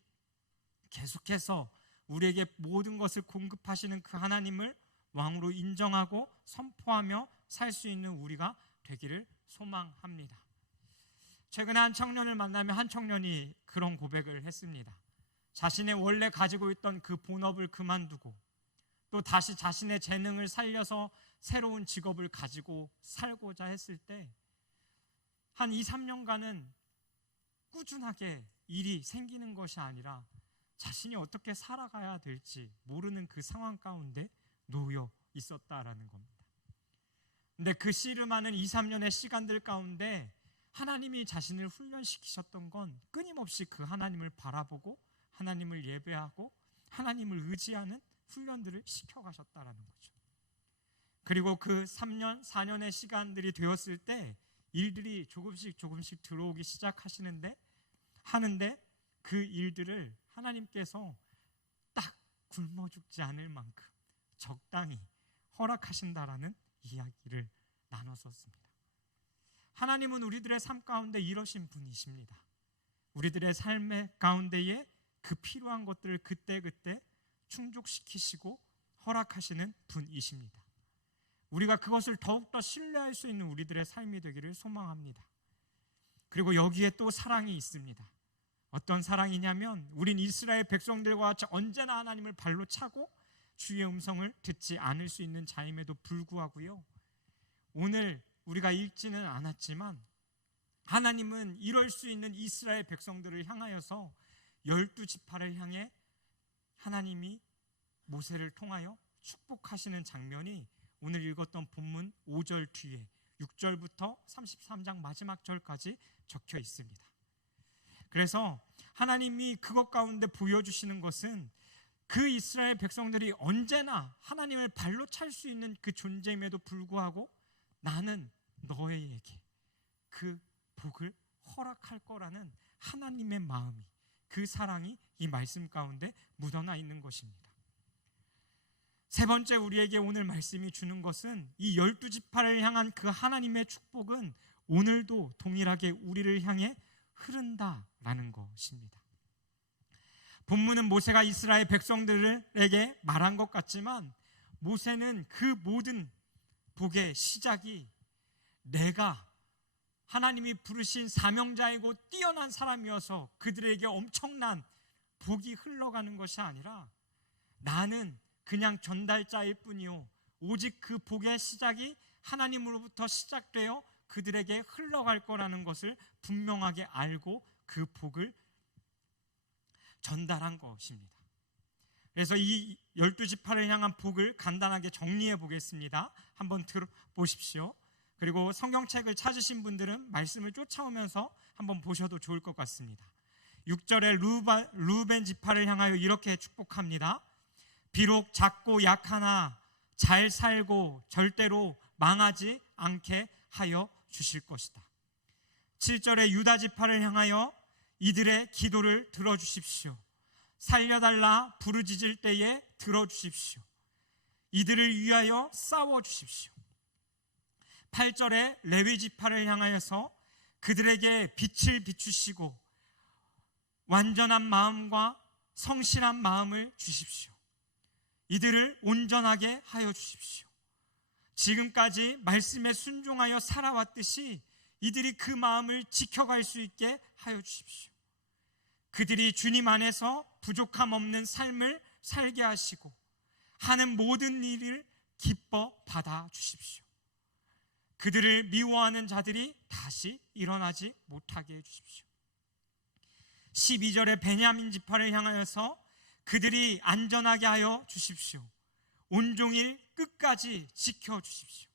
계속해서 우리에게 모든 것을 공급하시는 그 하나님을 왕으로 인정하고 선포하며 살 수 있는 우리가 되기를 소망합니다. 최근에 한 청년을 만나며 한 청년이 그런 고백을 했습니다. 자신의 원래 가지고 있던 그 본업을 그만두고 또 다시 자신의 재능을 살려서 새로운 직업을 가지고 살고자 했을 때 한 2, 3년간은 꾸준하게 일이 생기는 것이 아니라 자신이 어떻게 살아가야 될지 모르는 그 상황 가운데 놓여 있었다라는 겁니다. 근데 그 씨름하는 2, 3년의 시간들 가운데 하나님이 자신을 훈련시키셨던 건 끊임없이 그 하나님을 바라보고 하나님을 예배하고 하나님을 의지하는 훈련들을 시켜가셨다라는 거죠. 그리고 그 3년, 4년의 시간들이 되었을 때 일들이 조금씩 들어오기 시작하시는데 하는데 그 일들을 하나님께서 딱 굶어 죽지 않을 만큼 적당히 허락하신다라는 이야기를 나눴었습니다. 하나님은 우리들의 삶 가운데 이러신 분이십니다. 우리들의 삶의 가운데에 그 필요한 것들을 그때그때 충족시키시고 허락하시는 분이십니다. 우리가 그것을 더욱더 신뢰할 수 있는 우리들의 삶이 되기를 소망합니다. 그리고 여기에 또 사랑이 있습니다. 어떤 사랑이냐면 우린 이스라엘 백성들과 같이 언제나 하나님을 발로 차고 주의 음성을 듣지 않을 수 있는 자임에도 불구하고요, 오늘 우리가 읽지는 않았지만 하나님은 이럴 수 있는 이스라엘 백성들을 향하여서 12지파를 향해 하나님이 모세를 통하여 축복하시는 장면이 오늘 읽었던 본문 5절 뒤에 6절부터 33장 마지막 절까지 적혀 있습니다. 그래서 하나님이 그것 가운데 보여주시는 것은 그 이스라엘 백성들이 언제나 하나님을 발로 찰 수 있는 그 존재임에도 불구하고 나는 너희에게 그 복을 허락할 거라는 하나님의 마음이, 그 사랑이 이 말씀 가운데 묻어나 있는 것입니다. 세 번째 우리에게 오늘 말씀이 주는 것은 이 12지파를 향한 그 하나님의 축복은 오늘도 동일하게 우리를 향해 흐른다라는 것입니다. 본문은 모세가 이스라엘 백성들에게 말한 것 같지만 모세는 그 모든 복의 시작이 내가 하나님이 부르신 사명자이고 뛰어난 사람이어서 그들에게 엄청난 복이 흘러가는 것이 아니라 나는 그냥 전달자일 뿐이요 오직 그 복의 시작이 하나님으로부터 시작되어 그들에게 흘러갈 거라는 것을 분명하게 알고 그 복을 전달한 것입니다. 그래서 이 12지파를 향한 복을 간단하게 정리해 보겠습니다. 한번 들어보십시오. 그리고 성경책을 찾으신 분들은 말씀을 쫓아오면서 한번 보셔도 좋을 것 같습니다. 6절에 루벤 지파를 향하여 이렇게 축복합니다. 비록 작고 약하나 잘 살고 절대로 망하지 않게 하여 주실 것이다. 7절에 유다 지파를 향하여 이들의 기도를 들어주십시오. 살려달라 부르짖을 때에 들어주십시오. 이들을 위하여 싸워주십시오. 8절에 레위 지파를 향하여서 그들에게 빛을 비추시고 완전한 마음과 성실한 마음을 주십시오. 이들을 온전하게 하여 주십시오. 지금까지 말씀에 순종하여 살아왔듯이 이들이 그 마음을 지켜갈 수 있게 하여 주십시오. 그들이 주님 안에서 부족함 없는 삶을 살게 하시고 하는 모든 일을 기뻐 받아 주십시오. 그들을 미워하는 자들이 다시 일어나지 못하게 해주십시오. 12절에 베냐민 지파를 향하여서 그들이 안전하게 하여 주십시오. 온종일 끝까지 지켜주십시오.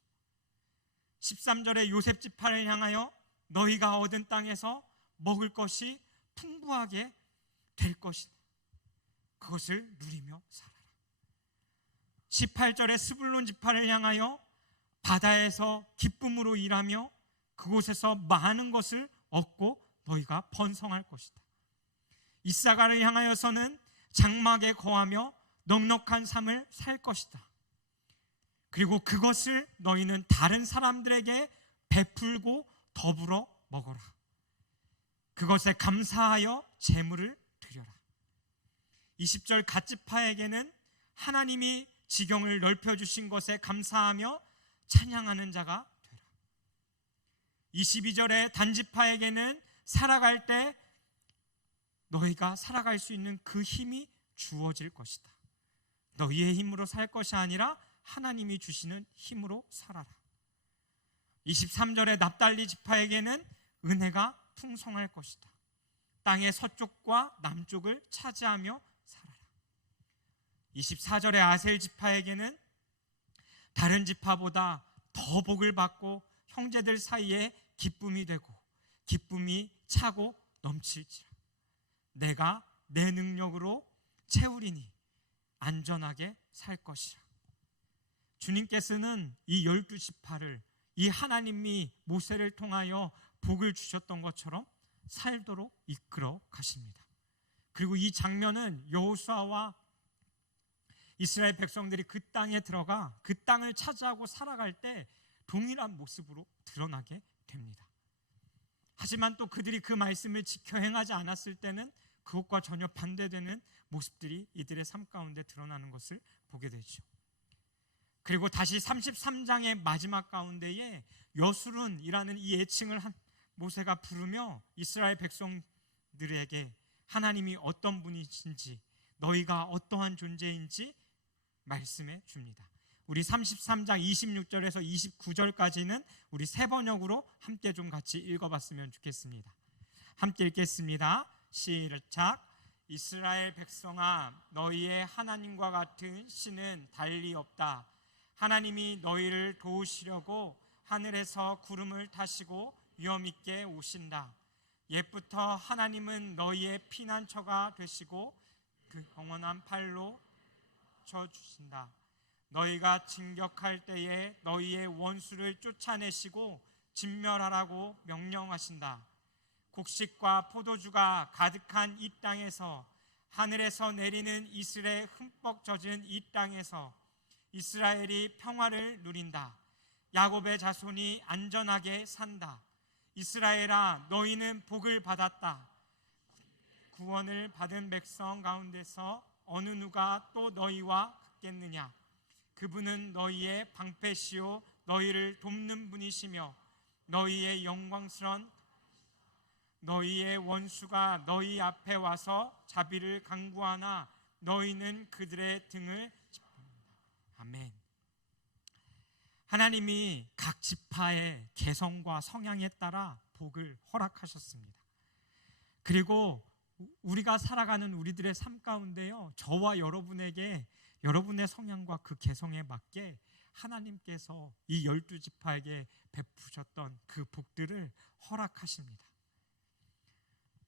13절에 요셉 지파를 향하여 너희가 얻은 땅에서 먹을 것이 풍부하게 될 것이다. 그것을 누리며 살아라. 18절에 스불론 지파를 향하여 바다에서 기쁨으로 일하며 그곳에서 많은 것을 얻고 너희가 번성할 것이다. 이사가를 향하여서는 장막에 거하며 넉넉한 삶을 살 것이다. 그리고 그것을 너희는 다른 사람들에게 베풀고 더불어 먹어라. 그것에 감사하여 제물을 드려라. 20절 갓지파에게는 하나님이 지경을 넓혀주신 것에 감사하며 찬양하는 자가 되라. 22절에 단지파에게는 살아갈 때 너희가 살아갈 수 있는 그 힘이 주어질 것이다. 너희의 힘으로 살 것이 아니라 하나님이 주시는 힘으로 살아라. 23절에 납달리 지파에게는 은혜가 풍성할 것이다. 땅의 서쪽과 남쪽을 차지하며 살아라. 24절에 아셀 지파에게는 다른 지파보다 더 복을 받고 형제들 사이에 기쁨이 되고 기쁨이 차고 넘칠지라. 내가 내 능력으로 채우리니 안전하게 살 것이라. 주님께서는 이 12지파를 이 하나님이 모세를 통하여 복을 주셨던 것처럼 살도록 이끌어 가십니다. 그리고 이 장면은 여호수아와 이스라엘 백성들이 그 땅에 들어가 그 땅을 차지하고 살아갈 때 동일한 모습으로 드러나게 됩니다. 하지만 또 그들이 그 말씀을 지켜 행하지 않았을 때는 그것과 전혀 반대되는 모습들이 이들의 삶 가운데 드러나는 것을 보게 되죠. 그리고 다시 33장의 마지막 가운데에 여수룬이라는 이 애칭을 모세가 부르며 이스라엘 백성들에게 하나님이 어떤 분이신지 너희가 어떠한 존재인지 말씀해 줍니다. 우리 33장 26절에서 29절까지는 우리 세 번역으로 함께 좀 같이 읽어봤으면 좋겠습니다. 함께 읽겠습니다. 시작. 이스라엘 백성아, 너희의 하나님과 같은 신은 달리 없다. 하나님이 너희를 도우시려고 하늘에서 구름을 타시고 위엄 있게 오신다. 옛부터 하나님은 너희의 피난처가 되시고 그 영원한 팔로 쳐주신다. 너희가 진격할 때에 너희의 원수를 쫓아내시고 진멸하라고 명령하신다. 곡식과 포도주가 가득한 이 땅에서, 하늘에서 내리는 이슬에 흠뻑 젖은 이 땅에서 이스라엘이 평화를 누린다. 야곱의 자손이 안전하게 산다. 이스라엘아, 너희는 복을 받았다. 구원을 받은 백성 가운데서 어느 누가 또 너희와 같겠느냐? 그분은 너희의 방패시요 너희를 돕는 분이시며 너희의 영광스런 너희의 원수가 너희 앞에 와서 자비를 강구하나 너희는 그들의 등을 짚는다. 아멘. 하나님이 각 지파의 개성과 성향에 따라 복을 허락하셨습니다. 그리고 우리가 살아가는 우리들의 삶 가운데요, 저와 여러분에게 여러분의 성향과 그 개성에 맞게 하나님께서 이 12지파에게 베푸셨던 그 복들을 허락하십니다.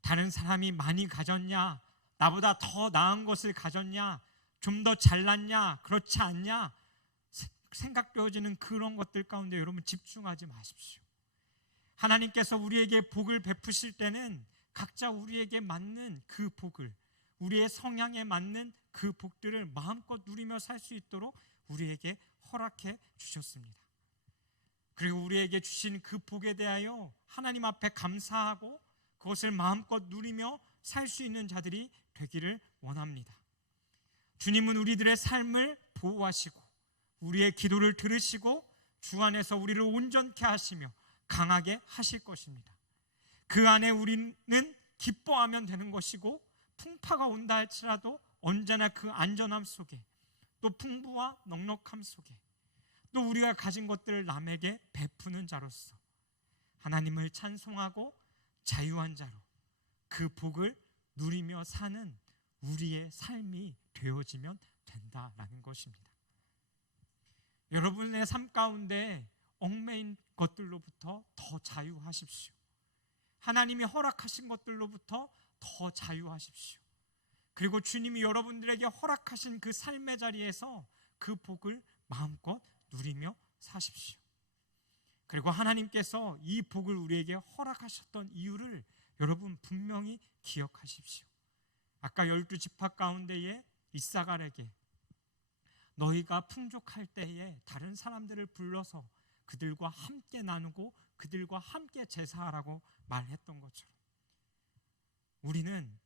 다른 사람이 많이 가졌냐, 나보다 더 나은 것을 가졌냐, 좀 더 잘났냐, 그렇지 않냐 생각되어지는 그런 것들 가운데 여러분 집중하지 마십시오. 하나님께서 우리에게 복을 베푸실 때는 각자 우리에게 맞는 그 복을, 우리의 성향에 맞는 그 복들을 마음껏 누리며 살 수 있도록 우리에게 허락해 주셨습니다. 그리고 우리에게 주신 그 복에 대하여 하나님 앞에 감사하고 그것을 마음껏 누리며 살 수 있는 자들이 되기를 원합니다. 주님은 우리들의 삶을 보호하시고 우리의 기도를 들으시고 주 안에서 우리를 온전케 하시며 강하게 하실 것입니다. 그 안에 우리는 기뻐하면 되는 것이고 풍파가 온다 할지라도 언제나 그 안전함 속에, 또 풍부와 넉넉함 속에, 또 우리가 가진 것들을 남에게 베푸는 자로서 하나님을 찬송하고 자유한 자로 그 복을 누리며 사는 우리의 삶이 되어지면 된다라는 것입니다. 여러분의 삶 가운데 얽매인 것들로부터 더 자유하십시오. 하나님이 허락하신 것들로부터 더 자유하십시오. 그리고 주님이 여러분들에게 허락하신 그 삶의 자리에서 그 복을 마음껏 누리며 사십시오. 그리고 하나님께서 이 복을 우리에게 허락하셨던 이유를 여러분 분명히 기억하십시오. 아까 12지파 가운데에 이사갈에게 너희가 풍족할 때에 다른 사람들을 불러서 그들과 함께 나누고 그들과 함께 제사하라고 말했던 것처럼 우리는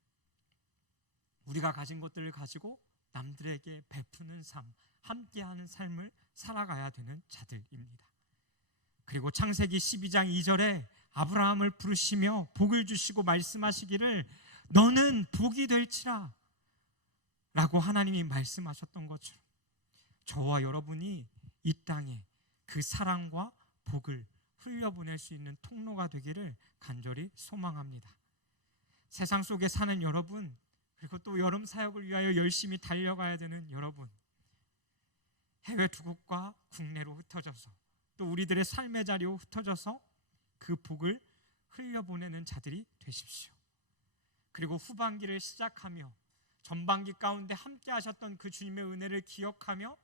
우리가 가진 것들을 가지고 남들에게 베푸는 삶, 함께하는 삶을 살아가야 되는 자들입니다. 그리고 창세기 12장 2절에 아브라함을 부르시며 복을 주시고 말씀하시기를 너는 복이 될지라 라고 하나님이 말씀하셨던 것처럼 저와 여러분이 이 땅에 그 사랑과 복을 흘려보낼 수 있는 통로가 되기를 간절히 소망합니다. 세상 속에 사는 여러분, 그리고 또 여름 사역을 위하여 열심히 달려가야 되는 여러분, 해외 두 곳과 국내로 흩어져서 또 우리들의 삶의 자리로 흩어져서 그 복을 흘려보내는 자들이 되십시오. 그리고 후반기를 시작하며 전반기 가운데 함께 하셨던 그 주님의 은혜를 기억하며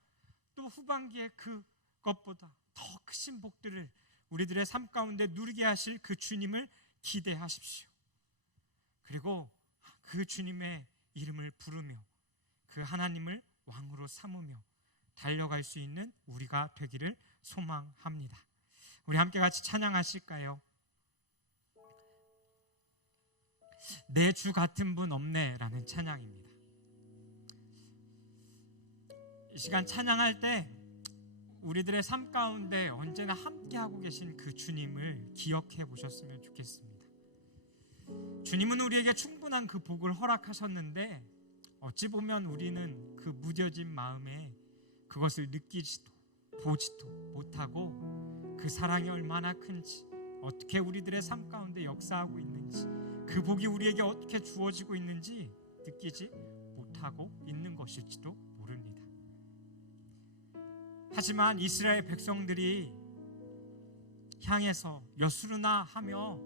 또 후반기에 그것보다 더 크신 복들을 우리들의 삶 가운데 누리게 하실 그 주님을 기대하십시오. 그리고 그 주님의 이름을 부르며 그 하나님을 왕으로 삼으며 달려갈 수 있는 우리가 되기를 소망합니다. 우리 함께 같이 찬양하실까요? 내 주 같은 분 없네 라는 찬양입니다. 이 시간 찬양할 때 우리들의 삶 가운데 언제나 함께하고 계신 그 주님을 기억해 보셨으면 좋겠습니다. 주님은 우리에게 충분한 그 복을 허락하셨는데 어찌 보면 우리는 그 무뎌진 마음에 그것을 느끼지도 보지도 못하고 그 사랑이 얼마나 큰지, 어떻게 우리들의 삶 가운데 역사하고 있는지, 그 복이 우리에게 어떻게 주어지고 있는지 느끼지 못하고 있는 것일지도 모릅니다. 하지만 이스라엘 백성들이 향해서 여수르나 하며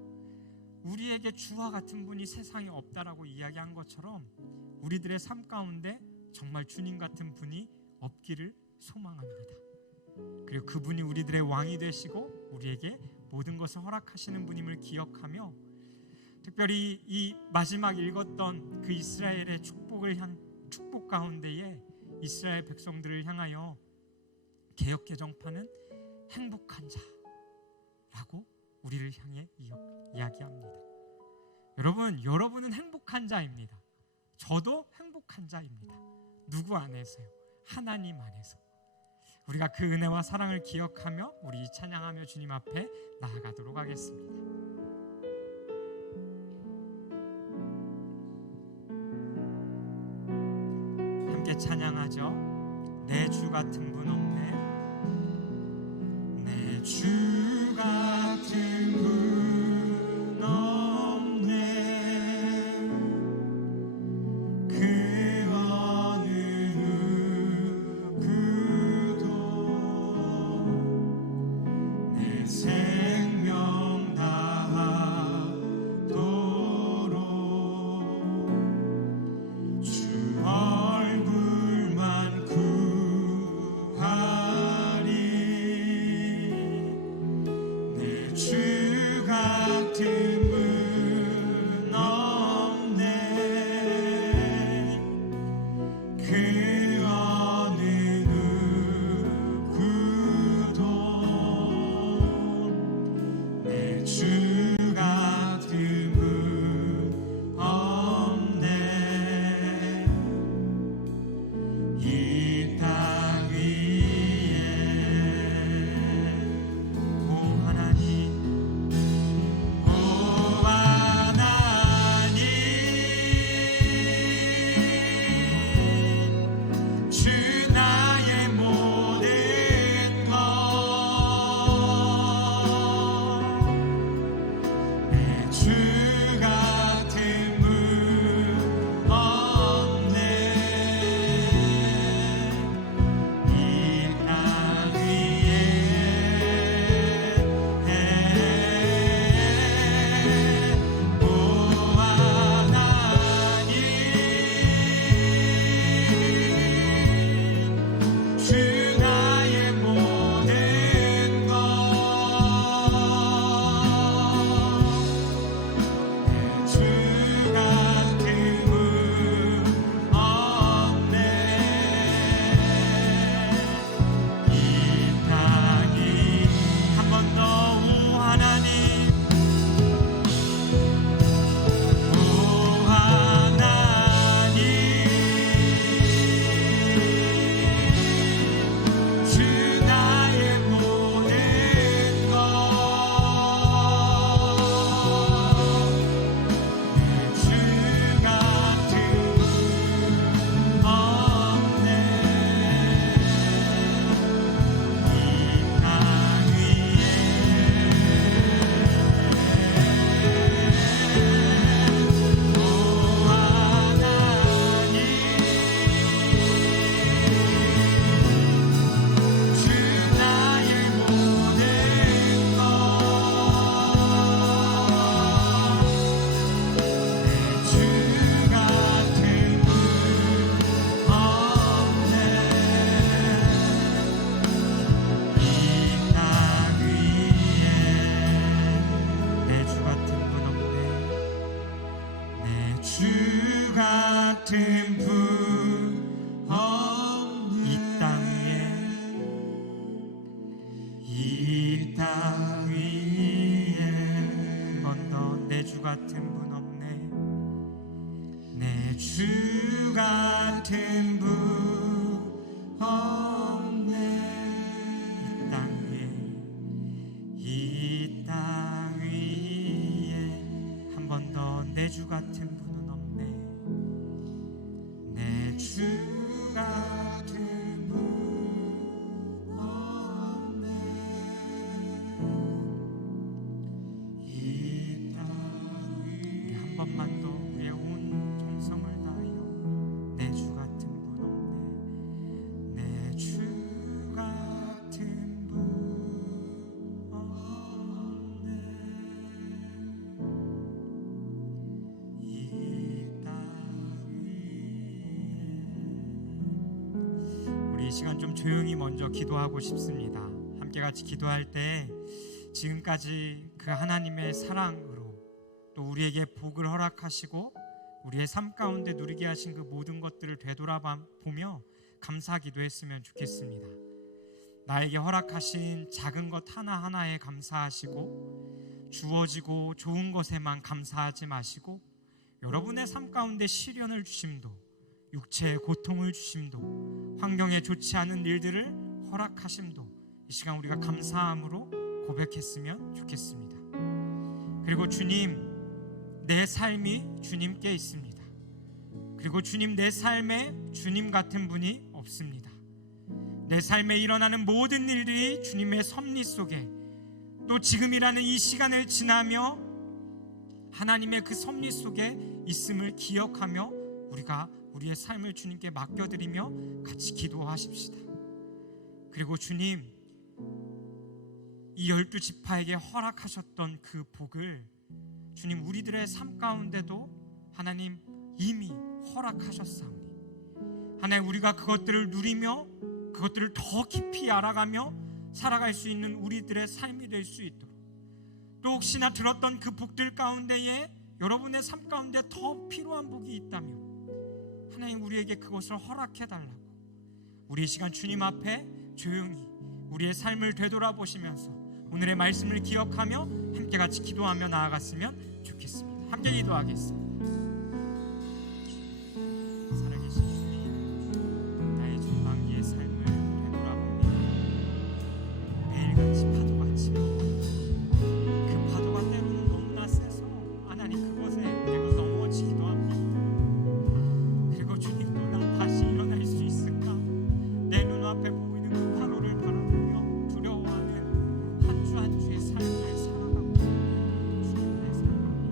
우리에게 주와 같은 분이 세상에 없다라고 이야기한 것처럼 우리들의 삶 가운데 정말 주님 같은 분이 없기를 소망합니다. 그리고 그분이 우리들의 왕이 되시고 우리에게 모든 것을 허락하시는 분임을 기억하며 특별히 이 마지막 읽었던 그 이스라엘의 축복 가운데에 이스라엘 백성들을 향하여 개역개정파는 행복한 자라고 우리를 향해 이야기합니다. 여러분은 행복한 자입니다. 저도 행복한 자입니다. 누구 안에서요? 하나님 안에서. 우리가 그 은혜와 사랑을 기억하며 우리 찬양하며 주님 앞에 나아가도록 하겠습니다. 함께 찬양하죠. 내 주 같은 분 없네. 내 주 같은 분 없네. 그 어느 누구도 내 생명 다하도록 주 얼굴만 구하리. 내 주 같은 분 없네. 그 어느 누구도 같은 분 없네. 이 땅 위에 한 번 더 내 주 같은 분 없네. 내 주 같은 분 없네. 이 땅 위에 한 번 더 내 주 같은 분은 없네. 내 주 같은 분 없네. 이 땅 위에 한 번만 더 우리의 온 정성을 다하여 내 주 같은 분 없네. 내 주 같은 분 없네. 이 땅 위에 우리 이 시간 좀 조용히 먼저 기도하고 싶습니다. 함께 같이 기도할 때 지금까지 그 하나님의 사랑으로 또 우리에게 복을 허락하시고 우리의 삶 가운데 누리게 하신 그 모든 것들을 되돌아보며 감사하기도 했으면 좋겠습니다. 나에게 허락하신 작은 것 하나하나에 감사하시고 주어지고 좋은 것에만 감사하지 마시고 여러분의 삶 가운데 시련을 주심도 육체의 고통을 주심도 환경에 좋지 않은 일들을 허락하심도 이 시간 우리가 감사함으로 고백했으면 좋겠습니다. 그리고 주님, 내 삶이 주님께 있습니다. 그리고 주님, 내 삶에 주님 같은 분이 없습니다. 내 삶에 일어나는 모든 일들이 주님의 섭리 속에 또 지금이라는 이 시간을 지나며 하나님의 그 섭리 속에 있음을 기억하며 우리가 우리의 삶을 주님께 맡겨드리며 같이 기도하십시다. 그리고 주님, 이 12지파에게 허락하셨던 그 복을 주님 우리들의 삶 가운데도 하나님 이미 허락하셨사오니 하나님 우리가 그것들을 누리며 그것들을 더 깊이 알아가며 살아갈 수 있는 우리들의 삶이 될 수 있도록 또 혹시나 들었던 그 복들 가운데에 여러분의 삶 가운데 더 필요한 복이 있다면 하나님 우리에게 그것을 허락해달라고 우리 이 시간 주님 앞에 조용히 우리의 삶을 되돌아보시면서 오늘의 말씀을 기억하며 함께 같이 기도하며 나아갔으면 좋겠습니다. 함께 기도하겠습니다. 살아계신 주님, 나의 전방기의 삶을 되돌아보며 매일같이 파도같이 그 파도가 때로는 너무나 세서 하나님 그것에 내가 넘어지기도 합니다. 그리고 주님 또 난 다시 일어날 수 있을까? 내 눈앞에 보이는 그 파도를 바라보며 두려워하는 한 주 한 주의 삶을 살아가고 주님의 삶입니다.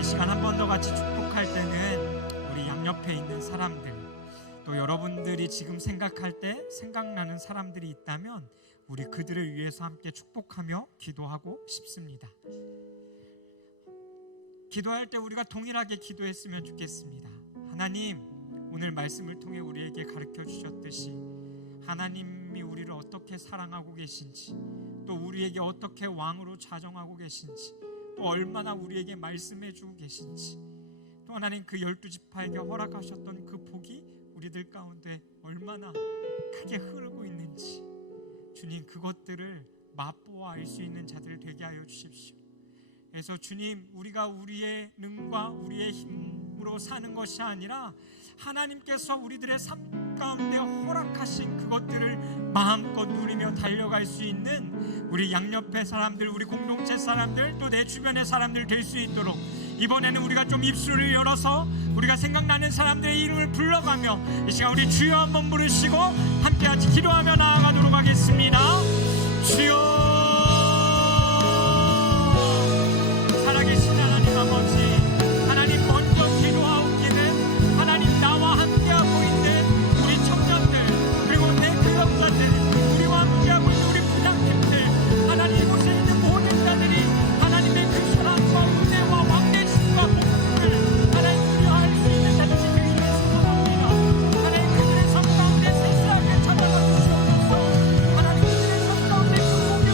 이 시간 한 번 더 같이 축복할 때는 우리 양옆에 있는 사람들, 또 여러분들이 지금 생각할 때 생각나는 사람들이 있다면 우리 그들을 위해서 함께 축복하며 기도하고 싶습니다. 기도할 때 우리가 동일하게 기도했으면 좋겠습니다. 하나님, 오늘 말씀을 통해 우리에게 가르쳐 주셨듯이 하나님이 우리를 어떻게 사랑하고 계신지, 또 우리에게 어떻게 왕으로 자정하고 계신지, 또 얼마나 우리에게 말씀해 주고 계신지, 또 하나님 그 12지파에게 허락하셨던 그 복이 우리들 가운데 얼마나 크게 흐르고 있는지, 주님 그것들을 맛보아 알 수 있는 자들 되게 하여 주십시오. 그래서 주님, 우리가 우리의 능과 우리의 힘으로 사는 것이 아니라 하나님께서 우리들의 삶 가운데 허락하신 그것들을 마음껏 누리며 달려갈 수 있는 우리 양옆의 사람들, 우리 공동체 사람들, 또 내 주변의 사람들 될 수 있도록 이번에는 우리가 좀 입술을 열어서 우리가 생각나는 사람들의 이름을 불러가며 이 시간 우리 주여 한번 부르시고 함께 같이 기도하며 나아가도록 하겠습니다. 주여, 살아계신 하나님 아버지, 하나님 먼저 기도하옵기는 하나님 나와 함께하고 있는 우리 청년들, 그리고 내 교역자들, 우리와 함께하고 있는 우리 부장님들, 하나님 이곳에 있는 모든 자들이 하나님의 그 사랑과 은혜와 왕대심과 복음을 하나님 누려할 수 있는 자들이 되기를 소원합니다. 하나님 그들의 삶 가운데 세세하게 찾아가 주시옵소서. 하나님 그들의 삶 가운데 그 복이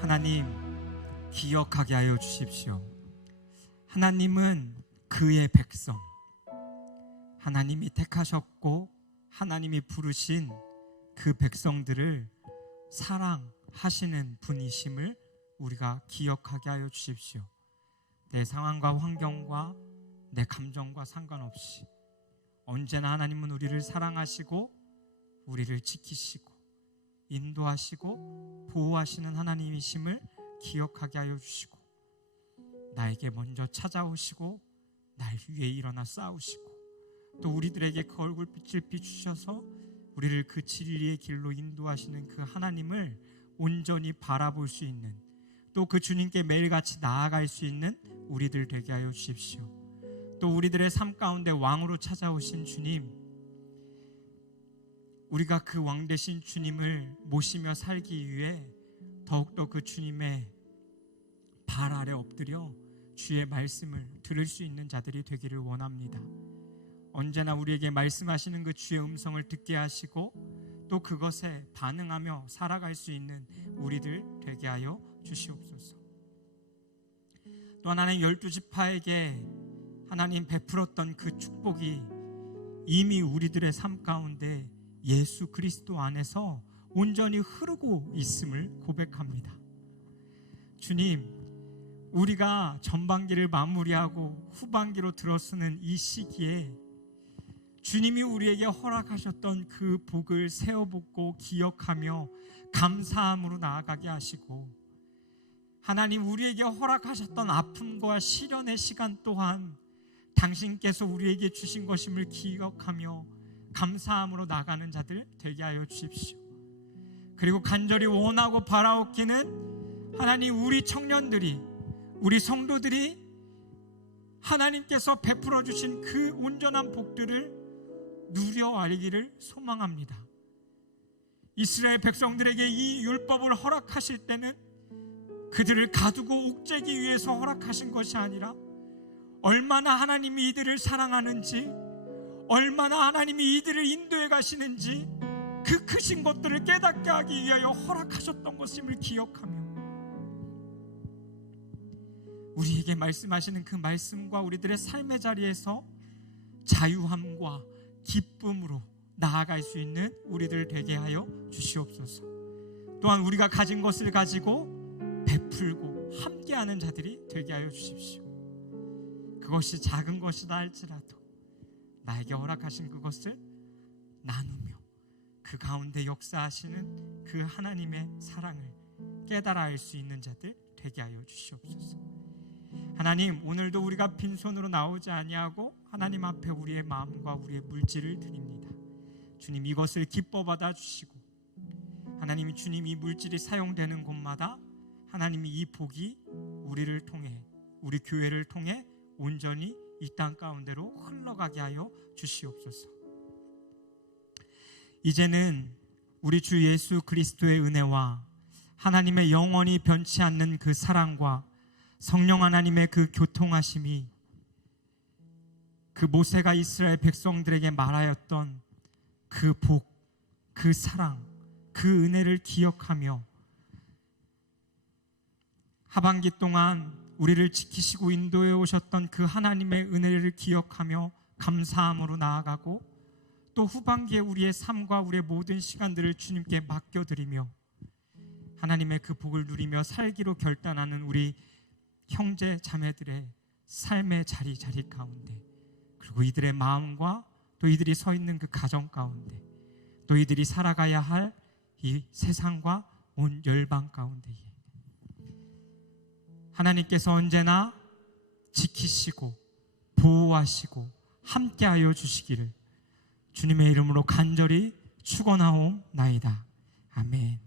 하나님 기억하게 하여 주십시오. 하나님은 그의 백성, 하나님이 택하셨고 하나님이 부르신 그 백성들을 사랑하시는 분이심을 우리가 기억하게 하여 주십시오. 내 상황과 환경과 내 감정과 상관없이 언제나 하나님은 우리를 사랑하시고 우리를 지키시고 인도하시고 보호하시는 하나님이심을 기억하게 하여 주시고, 나에게 먼저 찾아오시고 날 위해 일어나 싸우시고 또 우리들에게 그 얼굴빛을 비추셔서 우리를 그 진리의 길로 인도하시는 그 하나님을 온전히 바라볼 수 있는, 또 그 주님께 매일같이 나아갈 수 있는 우리들 되게 하여 주십시오. 또 우리들의 삶 가운데 왕으로 찾아오신 주님, 우리가 그 왕 되신 주님을 모시며 살기 위해 더욱더 그 주님의 발 아래 엎드려 주의 말씀을 들을 수 있는 자들이 되기를 원합니다. 언제나 우리에게 말씀하시는 그 주의 음성을 듣게 하시고 또 그것에 반응하며 살아갈 수 있는 우리들 되게 하여 주시옵소서. 또 하나님 12지파에게 하나님 베풀었던 그 축복이 이미 우리들의 삶 가운데 예수 그리스도 안에서 온전히 흐르고 있음을 고백합니다. 주님, 우리가 전반기를 마무리하고 후반기로 들어서는 이 시기에 주님이 우리에게 허락하셨던 그 복을 세어보고 기억하며 감사함으로 나아가게 하시고, 하나님 우리에게 허락하셨던 아픔과 시련의 시간 또한 당신께서 우리에게 주신 것임을 기억하며 감사함으로 나가는 자들 되게 하여 주십시오. 그리고 간절히 원하고 바라옵기는 하나님 우리 청년들이, 우리 성도들이 하나님께서 베풀어 주신 그 온전한 복들을 누려 알기를 소망합니다. 이스라엘 백성들에게 이 율법을 허락하실 때는 그들을 가두고 옥죄기 위해서 허락하신 것이 아니라 얼마나 하나님이 이들을 사랑하는지, 얼마나 하나님이 이들을 인도해 가시는지 그 크신 것들을 깨닫게 하기 위하여 허락하셨던 것임을 기억하며 우리에게 말씀하시는 그 말씀과 우리들의 삶의 자리에서 자유함과 기쁨으로 나아갈 수 있는 우리들 되게 하여 주시옵소서. 또한 우리가 가진 것을 가지고 베풀고 함께하는 자들이 되게 하여 주십시오. 그것이 작은 것이다 할지라도 나에게 허락하신 그것을 나누며 그 가운데 역사하시는 그 하나님의 사랑을 깨달아 알 수 있는 자들 되게 하여 주시옵소서. 하나님, 오늘도 우리가 빈손으로 나오지 아니하고 하나님 앞에 우리의 마음과 우리의 물질을 드립니다. 주님, 이것을 기뻐 받아 주시고 하나님이 주님 이 물질이 사용되는 곳마다 하나님이 이 복이 우리를 통해, 우리 교회를 통해 온전히 이 땅 가운데로 흘러가게 하여 주시옵소서. 이제는 우리 주 예수 그리스도의 은혜와 하나님의 영원히 변치 않는 그 사랑과 성령 하나님의 그 교통하심이 그 모세가 이스라엘 백성들에게 말하였던 그 복, 그 사랑, 그 은혜를 기억하며 하반기 동안 우리를 지키시고 인도해 오셨던 그 하나님의 은혜를 기억하며 감사함으로 나아가고, 또 후반기에 우리의 삶과 우리의 모든 시간들을 주님께 맡겨드리며 하나님의 그 복을 누리며 살기로 결단하는 우리 형제 자매들의 삶의 자리 가운데, 그리고 이들의 마음과 또 이들이 서 있는 그 가정 가운데, 또 이들이 살아가야 할 이 세상과 온 열방 가운데에 하나님께서 언제나 지키시고 보호하시고 함께하여 주시기를 주님의 이름으로 간절히 축원하옵나이다. 아멘.